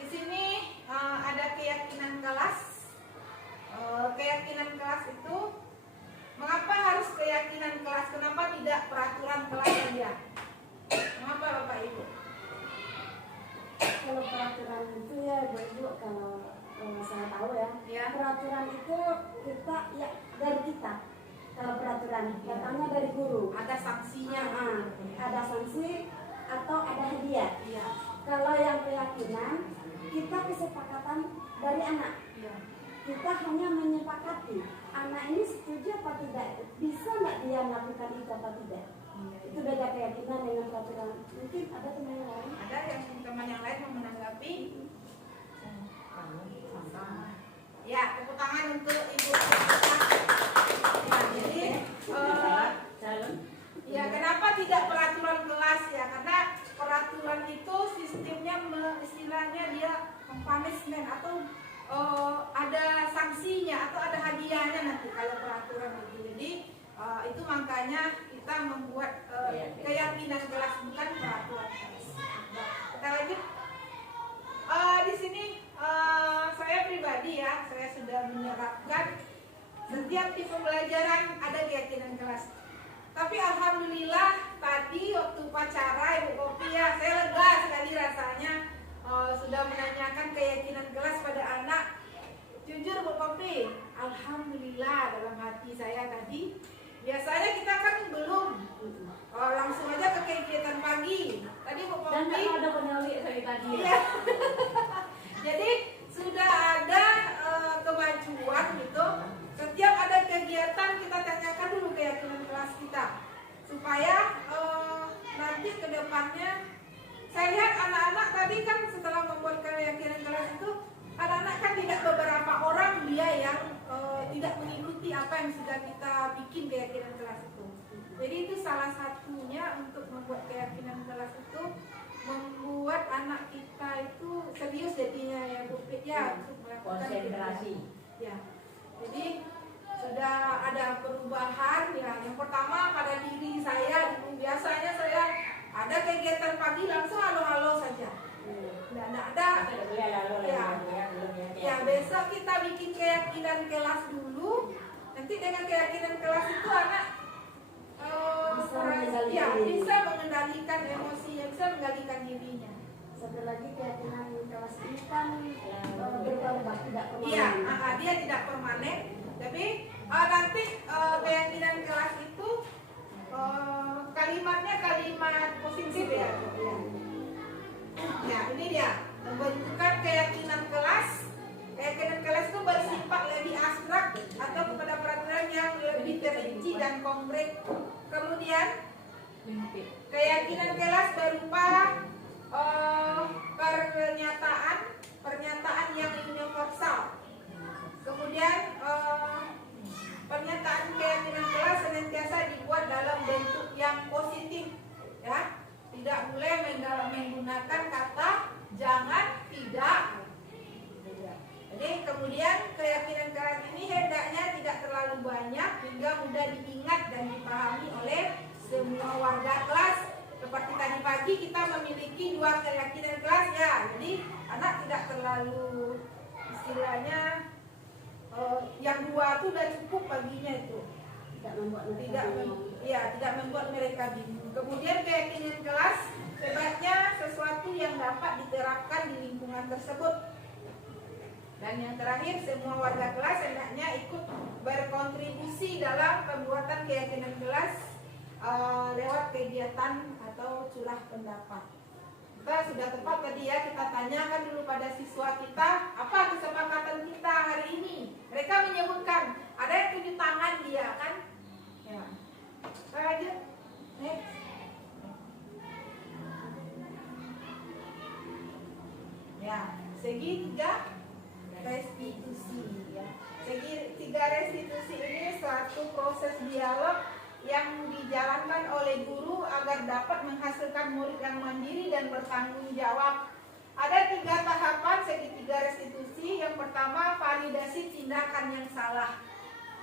Di sini ada keyakinan kelas. Keyakinan kelas itu, mengapa harus keyakinan kelas? Kenapa tidak peraturan kelas saja? Mengapa Bapak Ibu? Kalau peraturan itu ya Ibu, kalau saya tahu ya, Ya. peraturan itu kita ya dari kita. Kalau peraturan datangnya dari guru, Ada sanksinya. ada sanksi atau ada hadiah. Iya. Kalau yang keyakinan, kita kesepakatan dari anak. Iya. Kita hanya menyepakati anak ini setuju apa tidak, bisa nggak dia melakukan itu apa tidak. Itu beda keyakinan dengan peraturan. Mungkin ada teman yang lain. Ada yang teman yang lain mau menanggapi? Ya, tepuk tangan untuk Ibu. Ya, jadi ya kenapa tidak peraturan kelas ya? Karena peraturan itu sistemnya istilahnya dia punishment atau ada sanksinya atau ada hadiahnya nanti kalau peraturan itu. Jadi itu makanya kita membuat keyakinan kelas, bukan peraturan kelas. Kita lanjut. Di sini saya pribadi ya, saya sudah menerapkan setiap di pembelajaran ada keyakinan kelas. Tapi alhamdulillah tadi waktu upacara Ibu Kopi ya, saya lega sekali rasanya sudah menanyakan keyakinan kelas pada anak. Jujur Bu Kopi, alhamdulillah dalam hati saya tadi. Biasanya kita kan belum langsung aja ke kegiatan pagi. Tadi Bu Kopi. Dan nggak ada penyali saya tadi. Iya. Jadi sudah ada kemajuan gitu. Setiap ada kegiatan kita tanyakan dulu keyakinan kelas kita, supaya nanti ke depannya. Saya lihat anak-anak tadi kan setelah membuat keyakinan kelas itu, anak-anak kan tidak beberapa orang dia yang tidak mengikuti apa yang sudah kita bikin keyakinan kelas itu. Jadi itu salah satunya untuk membuat keyakinan kelas itu, membuat anak kita itu serius jadinya ya Bu Pit ya, untuk melakukan Konsentrasi. ya. Jadi sudah ada perubahan ya. Yang pertama pada diri saya, biasanya saya ada kegiatan pagi langsung halo-halo saja. Tidak ada. Ya besok kita bikin keyakinan kelas dulu. Nanti dengan keyakinan kelas itu anak bisa mengendalikan emosinya, bisa mengendalikan dirinya. Satu lagi keyakinan kelas ini kan berubah, tidak permanen. Iya, dia tidak permanen. Tapi nanti keyakinan kelas itu kalimatnya kalimat positif ya. Ya, ini dia membentukkan keyakinan kelas. Keyakinan kelas itu bersifat lebih abstrak atau kepada peraturan yang lebih terinci dan konkret. Kemudian keyakinan kelas berupa pernyataan yang universal. Kemudian pernyataan keyakinan kelas senantiasa dibuat dalam bentuk yang positif, ya. Tidak boleh menggunakan kata jangan, tidak. Jadi kemudian keyakinan kelas ini hendaknya tidak terlalu banyak hingga mudah diingat dan dipahami oleh semua warga kelas. Seperti tadi pagi kita memiliki 2 keyakinan kelas ya. Jadi anak tidak terlalu istilahnya yang 2 itu udah cukup baginya itu. Tidak membuat mereka bingung. Kemudian keyakinan kelas sebaiknya sesuatu yang dapat diterapkan di lingkungan tersebut. Dan yang terakhir, semua warga kelas hendaknya ikut berkontribusi dalam pembuatan keyakinan kelas lewat kegiatan atau majulah pendapat. Kita sudah tepat tadi ya, kita tanyakan dulu pada siswa kita, apa kesepakatan kita hari ini. Mereka menyebutkan, ada yang tunjuk tangan dia kan. Ya. Kita lanjut. Next. Ya, segi 3 restitusi ya. Segi 3 restitusi ini suatu proses dialog yang dijalankan oleh guru agar dapat menghasilkan murid yang mandiri dan bertanggung jawab. Ada 3 tahapan segi 3 restitusi. Yang pertama, validasi tindakan yang salah.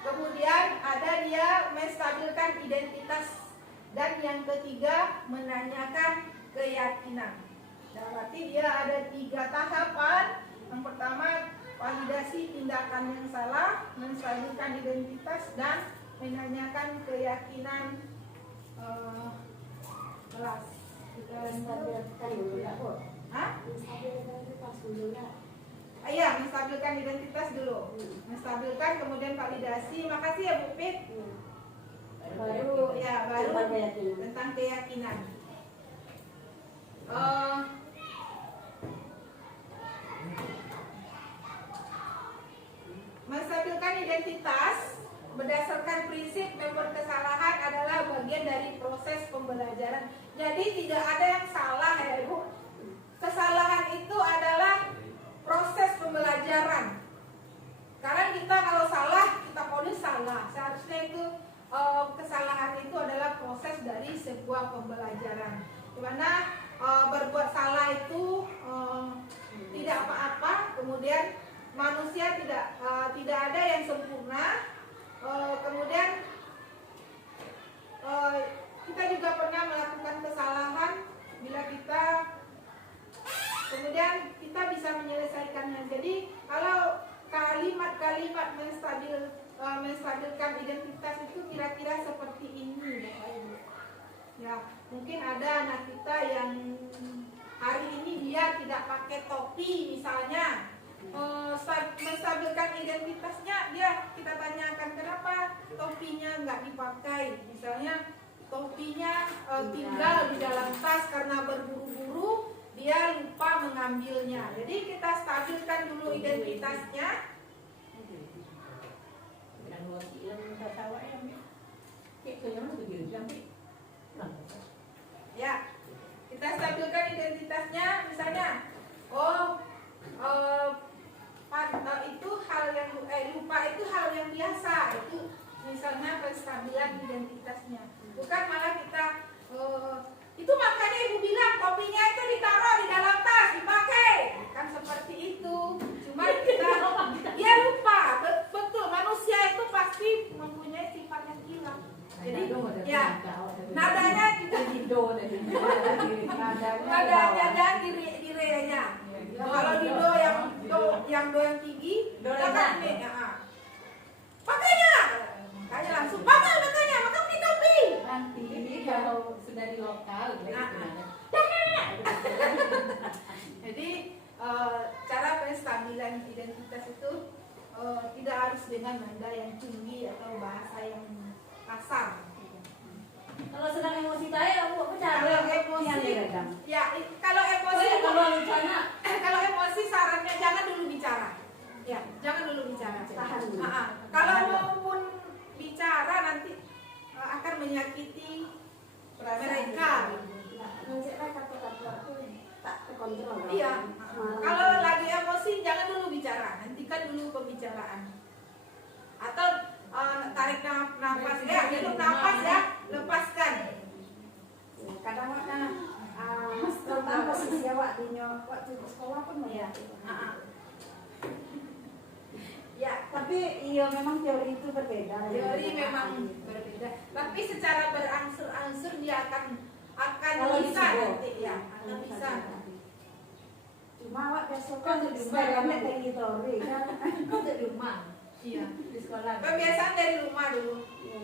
Kemudian ada dia menstabilkan identitas. Dan yang ketiga, menanyakan keyakinan. Nah, berarti dia ada 3 tahapan. Yang pertama, validasi tindakan yang salah, menstabilkan identitas, dan menanyakan keyakinan kelas. Kita Menstabilkan dulu ya, Bu. Hah? Menstabilkan identitas dulu ya. Iya, menstabilkan identitas dulu. Menstabilkan, kemudian validasi. Makasih ya Bu Pit. Baru tentang keyakinan. Menstabilkan identitas berdasarkan prinsip member kesalahan adalah bagian dari proses pembelajaran. Jadi tidak ada yang salah ya Ibu. Kesalahan itu adalah proses pembelajaran. Karena kita kalau salah, kita ponis salah. Seharusnya itu kesalahan itu adalah proses dari sebuah pembelajaran. Dimana berbuat salah itu tidak apa-apa. Kemudian manusia tidak ada yang sempurna. Kemudian kita juga pernah melakukan kesalahan bila kita kemudian kita bisa menyelesaikannya. Jadi kalau kalimat-kalimat menstabilkan identitas itu kira-kira seperti ini Bapak Ibu. Ya, mungkin ada anak kita yang hari ini dia tidak pakai topi misalnya. Menstabilkan identitasnya, kita tanyakan kenapa topinya nggak dipakai. Misalnya topinya tinggal di dalam tas karena berburu-buru, dia lupa mengambilnya. Jadi kita stabilkan dulu identitasnya. Ya, kita stabilkan identitasnya. Misalnya, itu hal yang lupa itu hal yang biasa. Itu misalnya penstabilan identitasnya. Bukan malah kita itu makanya Ibu bilang kopinya itu ditaruh di dalam tas, dipakai. Kan seperti itu. Cuma kita dia lupa. Betul, manusia itu pasti mempunyai sifat yang hilang. Jadi ya, nadanya juga nadanya dan di re-nya. Kalau di do yang tinggi, kan pakainya. Makanya langsung makanya maka beli topi. Nanti kalau sudah di lokal, Jadi cara penstabilan identitas itu tidak harus dengan nada yang tinggi atau bahasa yang kasar. kalau sedang emosi saya, Bu, bicara. Kalau emosi, ya kalau emosi, kalau emosi sarannya jangan dulu bicara. Ya, jangan dulu bicara. Tahan dulu. Kalau maupun bicara nanti akan menyakiti mereka. Mencetak kata-kata itu tak terkontrol. Iya. Kalau lagi emosi jangan dulu bicara, hentikan dulu pembicaraan. Atau tarik nafas ya, hidup nafas ya, lepaskan. Kadang-kadang tentang posisi awak di waktu sekolah pun ya. Ya, Tapi iya memang teori itu berbeda. teori memang berbeda. Tapi secara berangsur-angsur dia akan Kalau bisa bisa, nanti ya, akan bisa. Cuma awak besok kan sebenarnya dari teori kan. Untuk di rumah, Iya. di sekolah. Kebiasaan dari rumah dulu. Iya.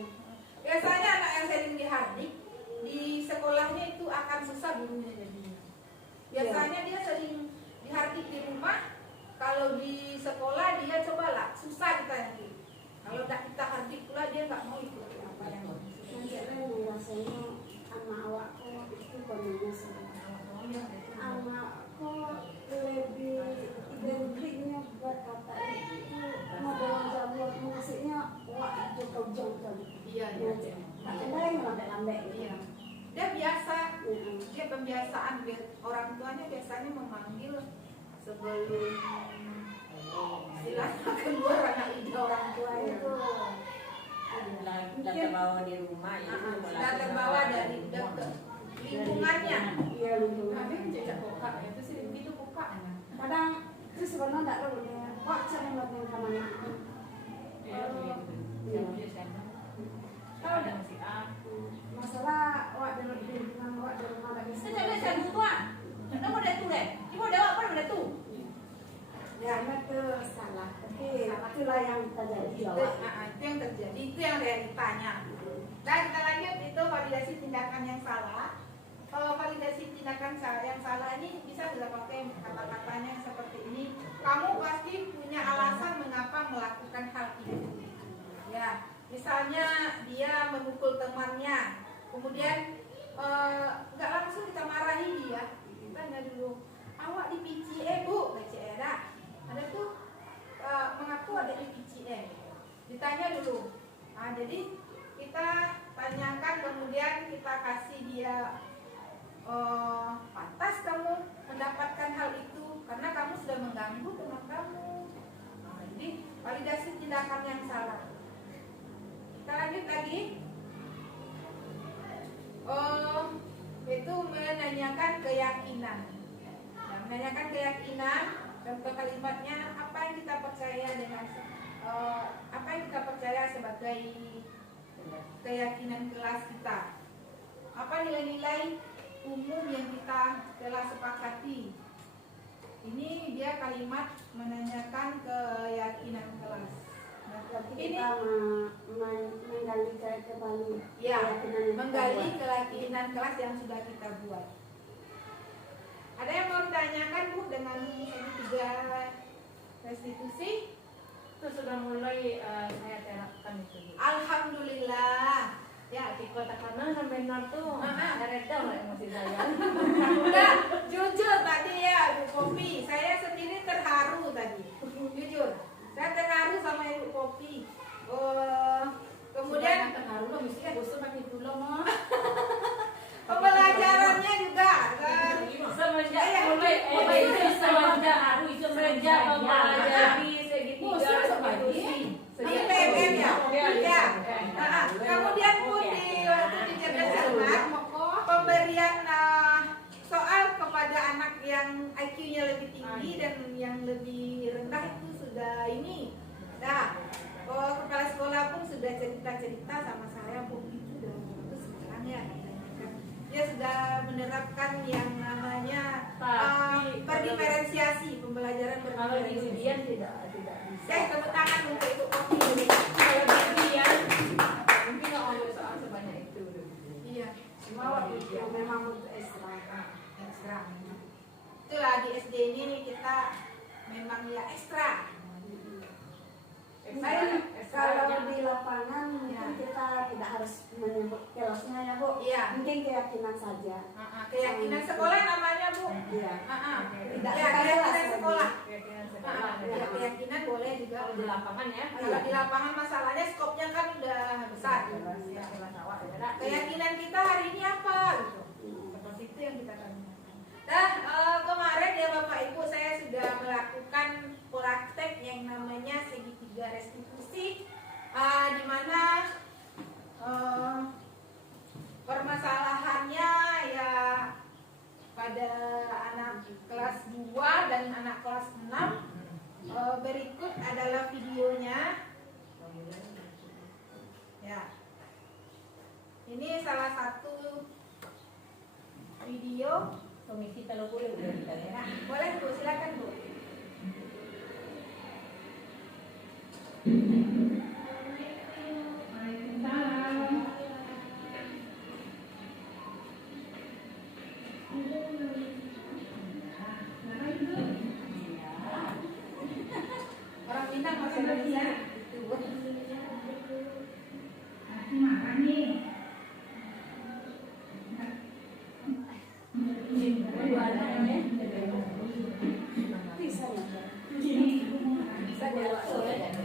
Biasanya anak yang sering dihardik di sekolahnya itu akan susah gurunya jadinya. Biasanya dia sering dihardik di rumah, kalau di sekolah dia cobalah susah ditanya. Kalau tak kita hardik pula dia nggak mau ikut apa yang Nanti rasanya sama awak itu komunikasi dia pembiasaan orang tuanya biasanya memanggil sebelum istilahnya keluar anak ide orang tua itu. Sudah terbawa di rumah ya. Sudah terbawa dari dekat lingkungannya. Iya lingkungan. Tapi menjejak kokak itu sih itu kokaknya. Kadang itu sebenarnya tidak perlu dia. Wah jangan ngomong sama anak. Tahu dan si A. Masalah wak di lingkungan wak di rumah lagi. Saya coba saya buka. Kita mau ada tuh deh. Ibu ada apa ada tuh? Ya itu salah. Tapi itulah yang terjadi. Itu yang terjadi, itu yang realitanya. Dan kita lanjut itu validasi tindakan yang salah. Kalau validasi tindakan yang salah ini bisa kita pakai kata-katanya yang seperti ini. Kamu pasti punya alasan mengapa melakukan hal itu. Ya, misalnya dia memukul temannya, kemudian nggak langsung kita marahi dia. Kita tanya dulu, awak di PCE bu, PCE ada tuh mengaku ada di PCE. Ditanya dulu. Nah, jadi kita tanyakan kemudian kita kasih dia pantas kamu mendapatkan hal itu karena kamu sudah mengganggu teman kamu. Nah, jadi validasi tindakan yang salah. Kita lanjut lagi. Itu menanyakan keyakinan. Nah, menanyakan keyakinan. Contoh kalimatnya apa yang kita percaya dengan apa yang kita percaya sebagai keyakinan kelas kita. Apa nilai-nilai umum yang kita telah sepakati. Ini dia kalimat menanyakan keyakinan kelas. Berarti Ini kita menggali kembali ya, keyakinan yang menggali kita buat. keyakinan kelas yang sudah kita buat. Ada yang mau ditanyakan Bu dengan segitiga restitusi? Itu sudah mulai saya terapkan itu. Alhamdulillah. Ya, Di kota kanan sampai benar tuh. Reda lah emosi saya. udah jujur tadi ya Bu Kopi. Saya sendiri terharu tadi. Jujur, saya terharu sama Ibu Kopi. Kemudian terharu loh, mestinya bosan pakai itu loh mah. pembelajarannya juga. Semenjak mulai semenjak mempelajari segitiga restitusi. Di PBM ya. Ya. Kemudian pun di waktu di cerdas cermat pemberian soal kepada anak yang IQ-nya lebih tinggi dan yang lebih rendah itu sudah ini. Nah, kepala sekolah pun sudah cerita-cerita sama saya, Bu, itu udah bagus sekarang ya. Dia sudah menerapkan yang namanya berdiferensiasi, pembelajaran Kalau di berdiferensiasi. ujian tidak bisa. Tepuk tangan untuk Ibu Kopi. Kalau di ujian mungkin nggak mau soal sebanyak itu. Iya. Cuma yang memang untuk ekstra. Ekstra. Itulah di SD ini kita memang ya ekstra. Kalau di lapangan mungkin kita tidak harus menyebut kelasnya ya Bu. Iya. Mungkin keyakinan saja. Keyakinan sekolah namanya Bu. Iya. Tidak Ya, keyakinan kelas. sekolah. Keyakinan sekolah. Ya, keyakinan boleh juga. Kalau di lapangan ya. Kalau di lapangan masalahnya skopnya kan udah besar. Ya, kelas awal ya. Keyakinan kita hari ini apa gitu. Seperti itu yang kita tanyakan. Nah, kemarin ya Bapak Ibu saya sudah melakukan praktek yang namanya segitiga restitusi, di mana permasalahannya ya pada anak kelas 2 dan anak kelas 6. Berikut adalah videonya. Ya. Ini salah satu video. Komisi kalau boleh udah kita ya. Boleh Bu, silakan Bu. Orang Minang masih Indonesia. Bisa ya. Bisa dilakukan.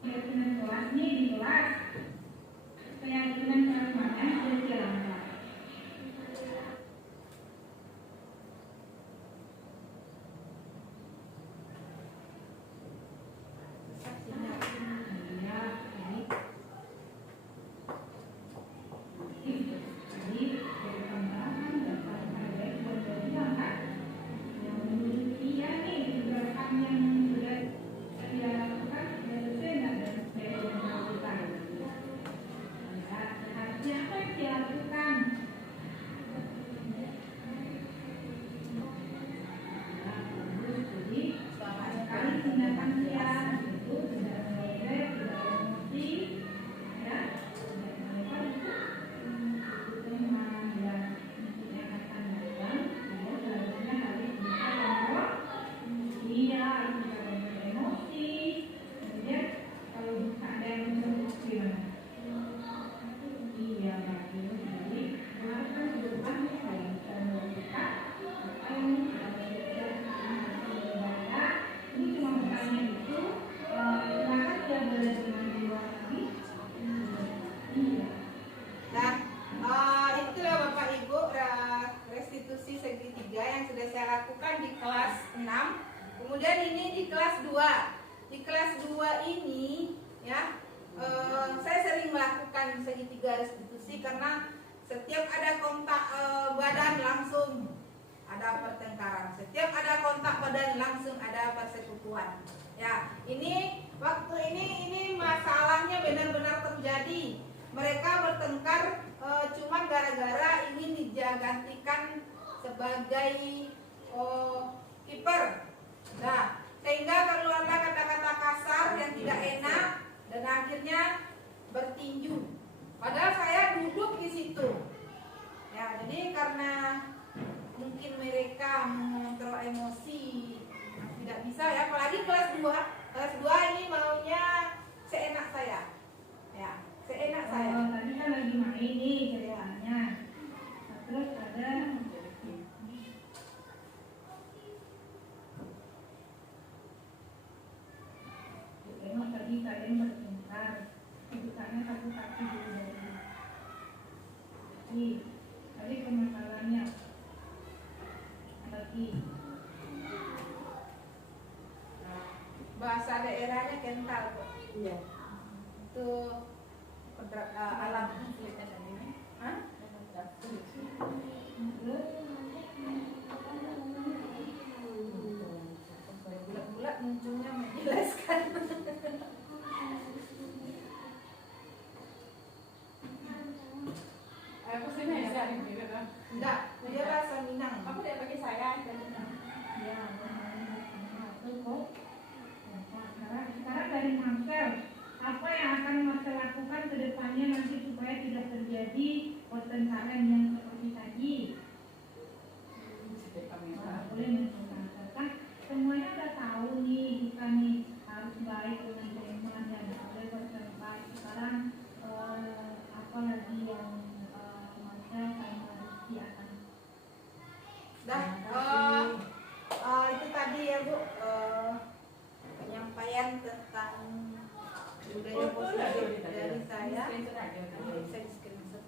Keyakinan kelas nih di kelas. Keyakinan kelas mana sudah dijalankan. Itulah Bapak Ibu restitusi segitiga yang sudah saya lakukan di kelas 6. Kemudian ini di kelas 2. Di kelas 2 ini ya saya sering melakukan segitiga restitusi karena setiap ada kontak badan langsung ada pertengkaran. Setiap ada kontak badan langsung ada persekutuan. Ya, ini waktu ini masalahnya benar-benar terjadi. Mereka bertengkar cuma gara-gara ingin digantikan sebagai kiper. Nah, sehingga keluarlah kata-kata kasar yang tidak enak dan akhirnya bertinju. Padahal saya duduk di situ. Ya, jadi karena mungkin mereka mengontrol emosi tidak bisa ya, apalagi kelas 2. Kelas 2 ini maunya seenak saya. Ya, seenak saya. Tadi kan lagi main nih ceritanya. Terus ada tengok tadi kalian bertengkar. Kebutuhannya satu kaki dulu dari tadi permasalahannya lagi Bahasa daerahnya kental kok. Iya. Itu alam. Hah? Bulat-bulat munculnya menjelaskan. Aku sini ya, Enggak, dia bahasa Minang. aku tidak pakai saya. ya itu kok. Sekarang dari Marcel, apa yang akan Marcel lakukan ke depannya nanti supaya tidak terjadi pertengkaran yang seperti tadi? Boleh mencontohkan, semuanya udah tahu nih, kita nih harus baik dengan teman dan boleh bertengkar. Sekarang apa lagi yang Marcel sama Rizky akan Itu tadi ya Bu, penyampaian tentang budaya positif dari saya. Saya screenshot.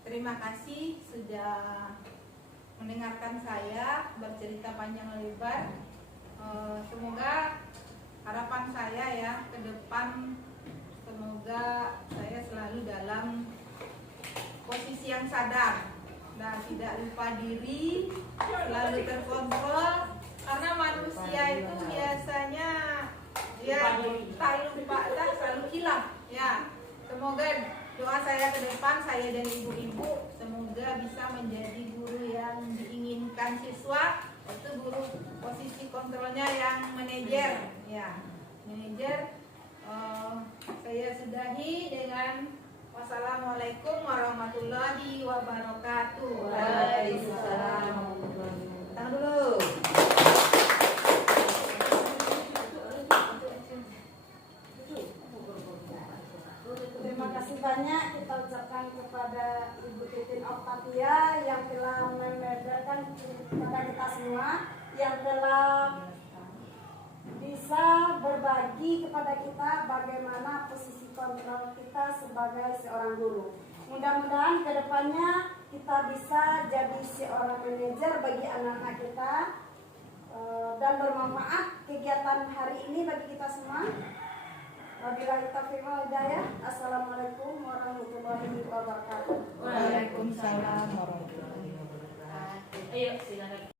Terima kasih sudah mendengarkan saya bercerita panjang lebar. Semoga harapan saya ya ke depan, semoga saya selalu dalam posisi yang sadar. Nah, tidak lupa diri, selalu terkontrol, karena manusia itu biasanya ya tak lupa, tak selalu hilaf. Ya, semoga doa saya ke depan, saya dan ibu-ibu semoga bisa menjadi guru yang diinginkan siswa, itu guru posisi kontrolnya yang manajer. Ya, manajer. Saya sudahi dengan wassalamualaikum warahmatullahi wabarakatuh. Waalaikumsalam. Tangan dulu. kita semua yang telah bisa berbagi kepada kita bagaimana posisi kontrol kita sebagai seorang guru. Mudah-mudahan kedepannya kita bisa jadi seorang manajer bagi anak-anak kita, dan bermanfaat kegiatan hari ini bagi kita semua. Wabillahi taufiq wal hidayah. Assalamualaikum warahmatullahi wabarakatuh. Waalaikumsalam warahmatullahi wabarakatuh. Ayo silakan.